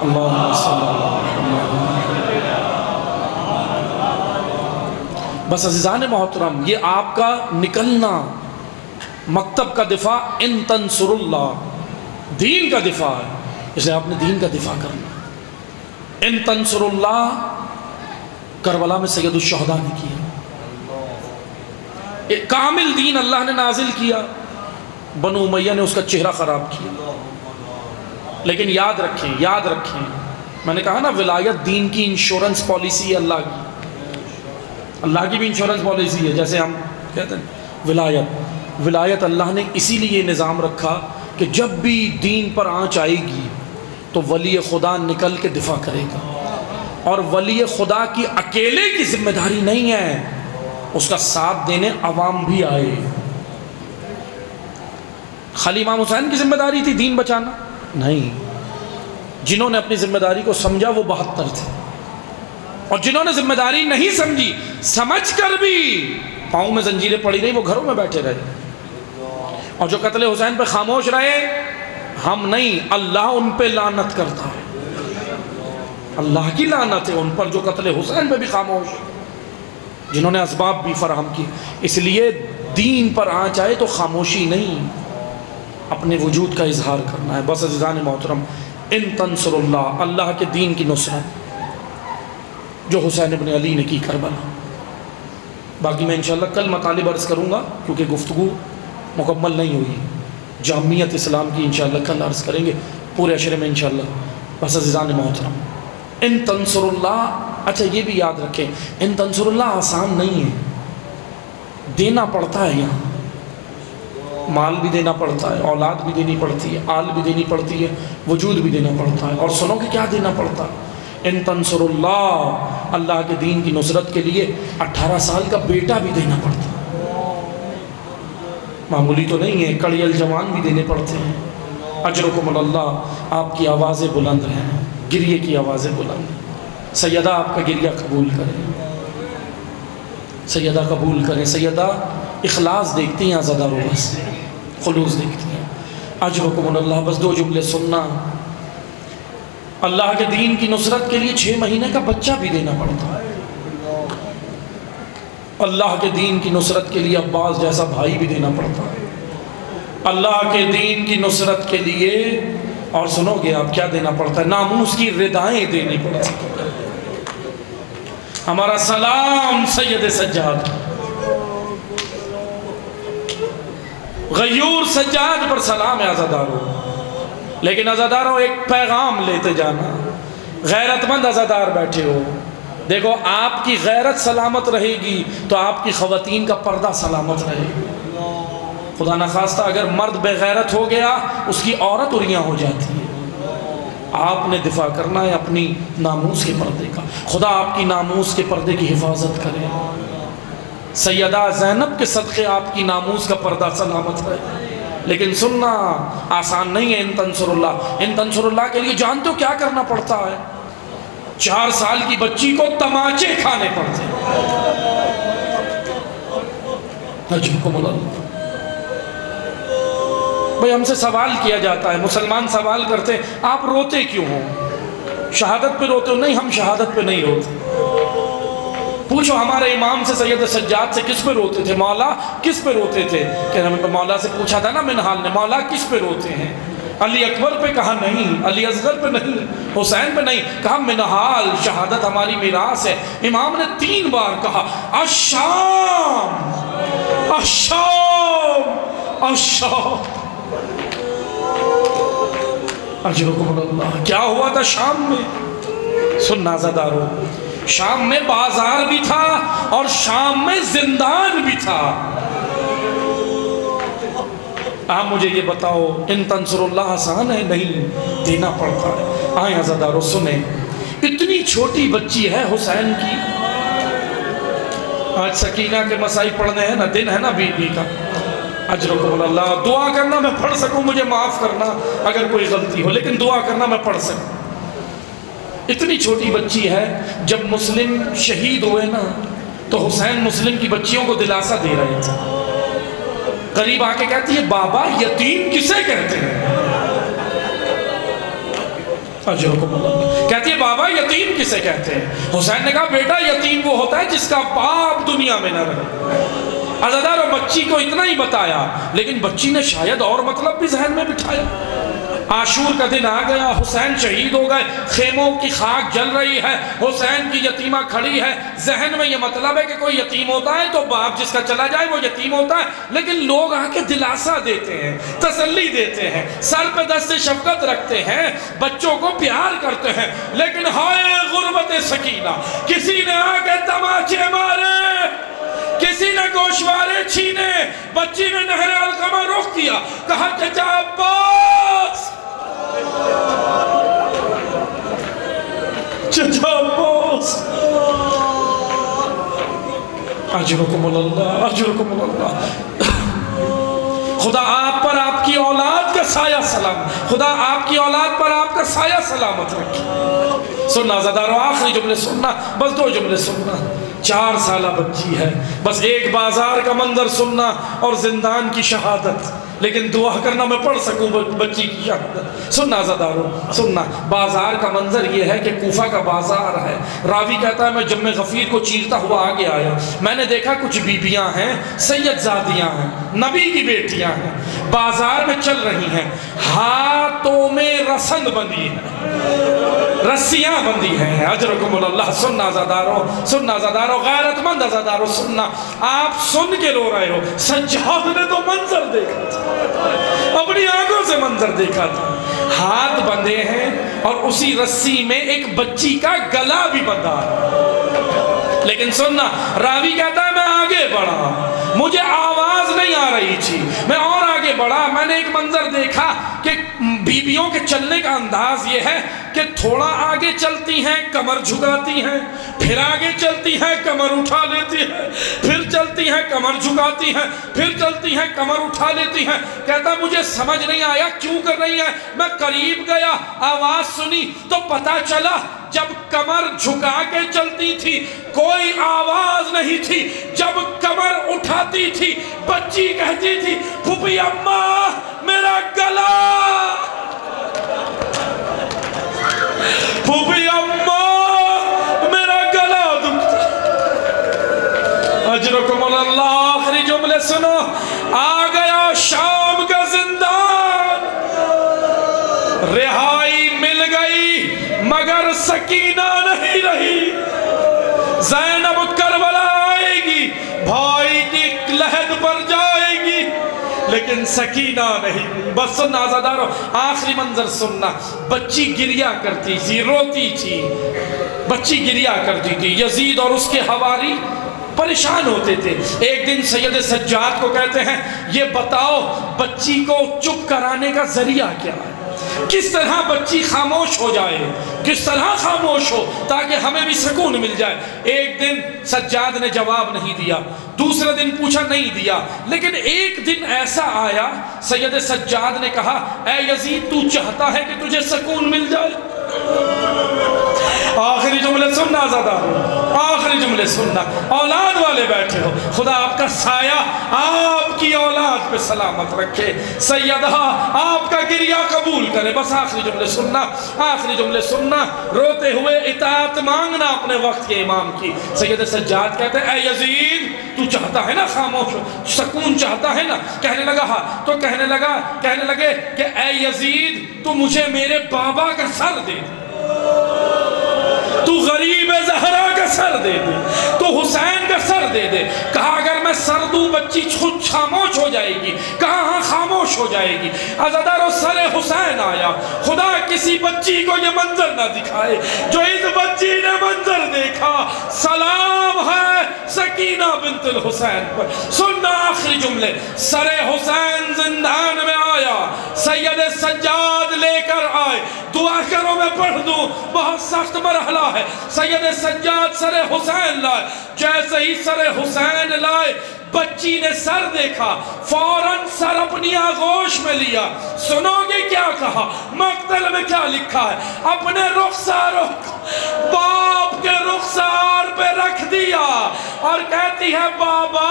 اللہم صلی علی محمد۔ بس عزیزان محترم، یہ آپ کا نکلنا مکتب کا دفاع، ان تنصر اللہ، دین کا دفاع ہے، اس لیے آپ نے دین کا دفاع کرنا۔ ان تنصر اللہ کربلا میں سید الشہداء نے کیا، ایک کامل دین اللہ نے نازل کیا، بنو امیہ نے اس کا چہرہ خراب کیا۔ لیکن یاد رکھیں، یاد رکھیں، میں نے کہا نا ولایت دین کی انشورنس پالیسی ہے، اللہ کی، اللہ کی بھی انشورنس پالیسی ہے۔ جیسے ہم کہتے ہیں ولایت اللہ نے اسی لیے نظام رکھا کہ جب بھی دین پر آنچ آئے گی تو ولی خدا نکل کے دفاع کرے گا، اور ولی خدا کی اکیلے کی ذمہ داری نہیں ہے، اس کا ساتھ دینے عوام بھی آئے۔ خالی امام حسین کی ذمہ داری تھی دین بچانا؟ نہیں، جنہوں نے اپنی ذمہ داری کو سمجھا وہ 72 تھے، اور جنہوں نے ذمہ داری نہیں سمجھی، سمجھ کر بھی پاؤں میں زنجیریں پڑی رہی، وہ گھروں میں بیٹھے رہے۔ اور جو قتل حسین پہ خاموش رہے، ہم نہیں، اللہ ان پہ لعنت کرتا ہے، اللہ کی لعنت ہے ان پر جو قتل حسین پہ بھی خاموش، جنہوں نے اسباب بھی فراہم کی۔ اس لیے دین پر آنچ آئے تو خاموشی نہیں، اپنے وجود کا اظہار کرنا ہے۔ بس عزیزان محترم، ان تنصر اللہ، اللہ کے دین کی نصرت جو حسین ابن علی نے کی کربلا۔ باقی میں انشاءاللہ کل مطالب عرض کروں گا کیونکہ گفتگو مکمل نہیں ہوئی۔ جامعیت اسلام کی انشاءاللہ کل عرض کریں گے پورے عشرے میں انشاءاللہ۔ بس عزیزان محترم، ان تنصر اللہ، اچھا یہ بھی یاد رکھیں، ان تنصر اللہ آسان نہیں ہے، دینا پڑتا ہے، یہاں مال بھی دینا پڑتا ہے، اولاد بھی دینی پڑتی ہے، آل بھی دینی پڑتی ہے، وجود بھی دینا پڑتا ہے، اور سنو کہ کیا دینا پڑتا ہے؟ ان تنصر اللہ، اللہ کے دین کی نصرت کے لیے 18 سال کا بیٹا بھی دینا پڑتا ہے، معمولی تو نہیں ہے، کڑی الجوان بھی دینے پڑتے ہیں۔ اجرکم اللہ، آپ کی آوازیں بلند ہیں، گریے کی آوازیں بلند ہیں، سیدہ آپ کا گریہ قبول کریں، سیدہ قبول کریں، سیدہ اخلاص دیکھتی ہیں، آزادارو بس خلوص دیکھتی ہیں۔ اجرکم اللہ، بس 2 جملے سننا، اللہ کے دین کی نصرت کے لیے 6 مہینے کا بچہ بھی دینا پڑتا ہے، اللہ کے دین کی نصرت کے لیے عباس جیسا بھائی بھی دینا پڑتا ہے، اللہ کے دین کی نصرت کے لیے، اور سنو گے آپ کیا دینا پڑتا ہے؟ ناموس کی ردائیں دینی پڑتی ہیں۔ ہمارا سلام سید سجاد، غیور سجاد پر سلام ہے عزادارو، لیکن عزادارو ایک پیغام لیتے جانا، غیرت مند عزادار بیٹھے ہو، دیکھو آپ کی غیرت سلامت رہے گی تو آپ کی خواتین کا پردہ سلامت رہے گی۔ خدا نخواستہ اگر مرد بے غیرت ہو گیا اس کی عورت اریاں ہو جاتی ہے۔ آپ نے دفاع کرنا ہے اپنی ناموس کے پردے کا، خدا آپ کی ناموس کے پردے کی حفاظت کرے، سیدہ زینب کے صدقے آپ کی ناموس کا پردہ سلامت رہے۔ لیکن سننا آسان نہیں ہے ان تنصر اللہ، ان تنصر اللہ کے لیے جانتے ہو کیا کرنا پڑتا ہے؟ 4 سال کی بچی کو تماچے کھانے پڑتے ہیں۔ نجمکم اللہ، بھئی ہم سے سوال کیا جاتا ہے، مسلمان سوال کرتے ہیں آپ روتے کیوں ہو؟ شہادت پہ روتے ہو؟ نہیں، ہم شہادت پہ نہیں روتے۔ پوچھو ہمارے امام سے، سید سجاد سے، کس پہ روتے تھے؟ مولا کس پہ روتے تھے؟ کہ ہمیں مولا سے پوچھا تھا نا منحال نے، مولا کس پہ روتے ہیں؟ علی اکبر پہ کہا نہیں، علی اصغر پہ نہیں، حسین پہ نہیں، کہا منحال، شہادت ہماری میراث ہے۔ امام نے 3 بار کہا الشام الشام الشام۔ اجرکم اللہ، کیا ہوا تھا شام میں؟ سننا زدارو، شام میں بازار بھی تھا اور شام میں زندان بھی تھا۔ آپ مجھے یہ بتاؤ ان تنصر اللہ آسان ہے؟ نہیں، دینا پڑتا ہے۔ آئیں عزادارو سنیں، اتنی چھوٹی بچی ہے حسین کی، آج سکینہ کے مسائی پڑھنے ہیں نا، دن ہے نا بی بی کا، اجرکم اللہ، دعا کرنا میں پڑھ سکوں، مجھے معاف کرنا اگر کوئی غلطی ہو، لیکن دعا کرنا میں پڑھ سکوں۔ اتنی چھوٹی بچی ہے، جب مسلم شہید ہوئے نا تو حسین مسلم کی بچیوں کو دلاسا دے رہے تھے، قریب آ کے کہتی ہے بابا یتیم کسے کہتے ہیں؟ اجرکم اللہ، کہتی ہے بابا یتیم کسے کہتے ہیں؟ حسین نے کہا بیٹا یتیم وہ ہوتا ہے جس کا باپ دنیا میں نہ رہے۔ عزادارو بچی کو اتنا ہی بتایا، لیکن بچی نے شاید اور مطلب بھی ذہن میں بٹھایا۔ عاشور کا دن آ گیا، حسین شہید ہو گئے، خیموں کی خاک جل رہی ہے، حسین کی یتیمہ کھڑی ہے، ذہن میں یہ مطلب ہے کہ کوئی یتیم ہوتا ہے تو باپ جس کا چلا جائے وہ یتیم ہوتا ہے، لیکن لوگ آ کے دلاسا دیتے ہیں، تسلی دیتے ہیں، سر پہ دست شفقت رکھتے ہیں، بچوں کو پیار کرتے ہیں، لیکن ہائے غربت سکینہ، کسی نے آ کے تماچے مارے، کسی نے گوشوارے چھینے، بچی نے نہر علقمہ رخ کیا، کہا چچا عباس، چچا عباس، اجرکم اللہ، اجرکم اللہ، خدا آپ پر آپ کی اولاد کا سایہ سلامت، خدا آپ کی اولاد پر آپ کا سایہ سلامت رکھے۔ سننا زدارو، آخری جملے سننا، بس 2 جملے سننا۔ 4 سالہ بچی ہے، بس ایک بازار کا منظر سننا اور زندان کی شہادت، لیکن دعا کرنا میں پڑھ سکوں بچی کی شہادت۔ سننا زدارو، سننا، بازار کا منظر یہ ہے کہ کوفہ کا بازار ہے، راوی کہتا ہے میں جم غفیر کو چیرتا ہوا آگے آیا، میں نے دیکھا کچھ بیبیاں ہیں، سید زادیاں ہیں، نبی کی بیٹیاں ہیں، بازار میں چل رہی ہیں، ہاتھوں میں رسن بندھی ہے، رسیاں بندی ہیں. اجرکم اللہ. سننا عزادارو غیرت مند عزادارو سننا. آپ سن کے رو رہے ہو. سجاد نے تو منظر دیکھا تھا, اپنی آنکھوں سے منظر دیکھا تھا. ہاتھ بندھے ہیں اور اسی رسی میں ایک بچی کا گلا بھی بندھا ہے. لیکن سننا, راوی کہتا ہے میں آگے بڑھا, مجھے آواز نہیں آ رہی تھی, میں اور آگے بڑھا. میں نے ایک منظر دیکھا کہ بیویوں کے چلنے کا انداز یہ ہے کہ تھوڑا آگے چلتی ہیں کمر جھکاتی ہیں, پھر آگے چلتی ہیں کمر اٹھا لیتی ہیں, پھر چلتی ہیں کمر جھکاتی ہیں, پھر چلتی ہیں کمر اٹھا لیتی ہیں. کہتا مجھے سمجھ نہیں آیا کیوں کر رہی ہیں. میں قریب گیا, آواز سنی تو پتا چلا جب کمر جھکا کے چلتی تھی کوئی آواز نہیں تھی, جب کمر اٹھاتی تھی بچی کہتی تھی پھوپھی اماں میرا گلا, پھوپھی اماں میرا گلا دکھتا. اجرکم اللہ. آخری جملے سنو. آ گیا شام کا زندان, رہائی مل گئی مگر سکینہ نہیں رہی. زینب کربلا آئے گی, بھائی کی لحد پر جائے گی, لیکن سکینہ نہیں. بس سننا عزادارو, آخری منظر سننا. بچی گریا کرتی تھی, روتی تھی, بچی گریا کرتی تھی. یزید اور اس کے حواری پریشان ہوتے تھے. ایک دن سید سجاد کو کہتے ہیں یہ بتاؤ بچی کو چپ کرانے کا ذریعہ کیا ہے, کس طرح بچی خاموش ہو جائے, کس طرح خاموش ہو تاکہ ہمیں بھی سکون مل جائے. ایک دن سجاد نے جواب نہیں دیا, دوسرے دن پوچھا نہیں دیا, لیکن ایک دن ایسا آیا سید سجاد نے کہا اے یزید تو چاہتا ہے کہ تجھے سکون مل جائے. آخری جملے سننا عزادارو, آخری جملے سننا. اولاد والے بیٹھے ہو, خدا آپ کا سایہ آپ کی اولاد پہ سلامت رکھے, سیدہ آپ کا گریہ قبول کرے. بس آخری جملے سننا, آخری جملے سننا. روتے ہوئے اطاعت مانگنا اپنے وقت کے امام کی. سید سجاد کہتے ہیں اے یزید تو چاہتا ہے نا خاموش ہو, سکون چاہتا ہے نا. کہنے لگا ہاں. تو کہنے لگے کہ اے یزید تو مجھے میرے بابا کا سر دے دے, تو غریب زہرا کا سر دے دے, تو حسین کا سر دے دے. کہا اگر میں سر دوں بچی خود خاموش ہو جائے گی. کہا ہاں خاموش ہو جائے گی. عزادارو سر حسین آیا. خدا کسی بچی کو یہ منظر نہ دکھائے جو اس بچی نے منظر دیکھا. سلام ہے سکینہ بنت الحسین پر. سننا آخری جملے. سر حسین زندان میں آیا, سید سجاد لے کر آئے. دعا کرو میں پڑھ دوں, بہت سخت مرحلہ ہے. سید سجاد سر حسین لائے. جیسے ہی سر حسین لائے بچی نے سر دیکھا, فوراً سر اپنی آغوش میں لیا. سنو گے کیا کہا, مقتل میں کیا لکھا ہے, اپنے رخساروں باپ کے رخسار پہ رکھ دیا اور کہتی ہے بابا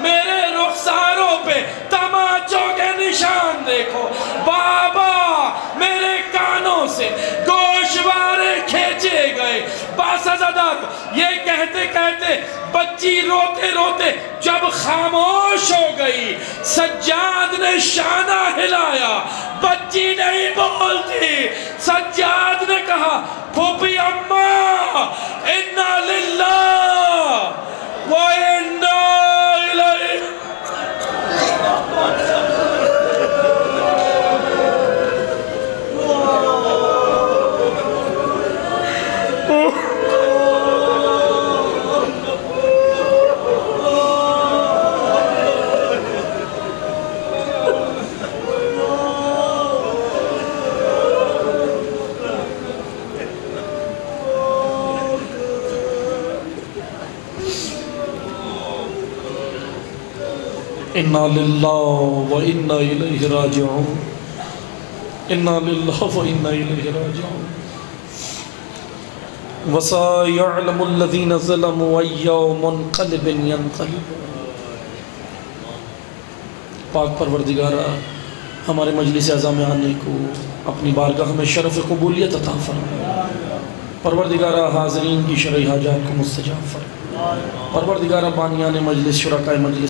میرے رخساروں پہ تماچوں کے نشان دیکھو, بابا میرے کانوں سے گوشوارے کھینچے گئے. بس عزادار یہ کہتے کہتے بچی روتے روتے جب خاموش ہو گئی, سجاد نے شانہ ہلایا, بچی نہیں بولتی. سجاد نے کہا پھوپھی اماں انا للہ و انا الیہ. انا للہ و انا الیہ راجعون, انا للہ و انا الیہ راجعون. وَسَيَعْلَمُ الَّذِينَ ظَلَمُوا أَيَّ مُنْقَلِبٍ يَنْقَلِبُونَ. پاک پروردگارہ ہمارے مجلس اعزا میں آنے کو اپنی بارگاہ میں شرف قبولیت عطا فرما. پروردگارہ حاضرین کی شرعی حاجات کو مستجاب فرما. پروردگارہ بانیان مجلس, شرکائے مجلس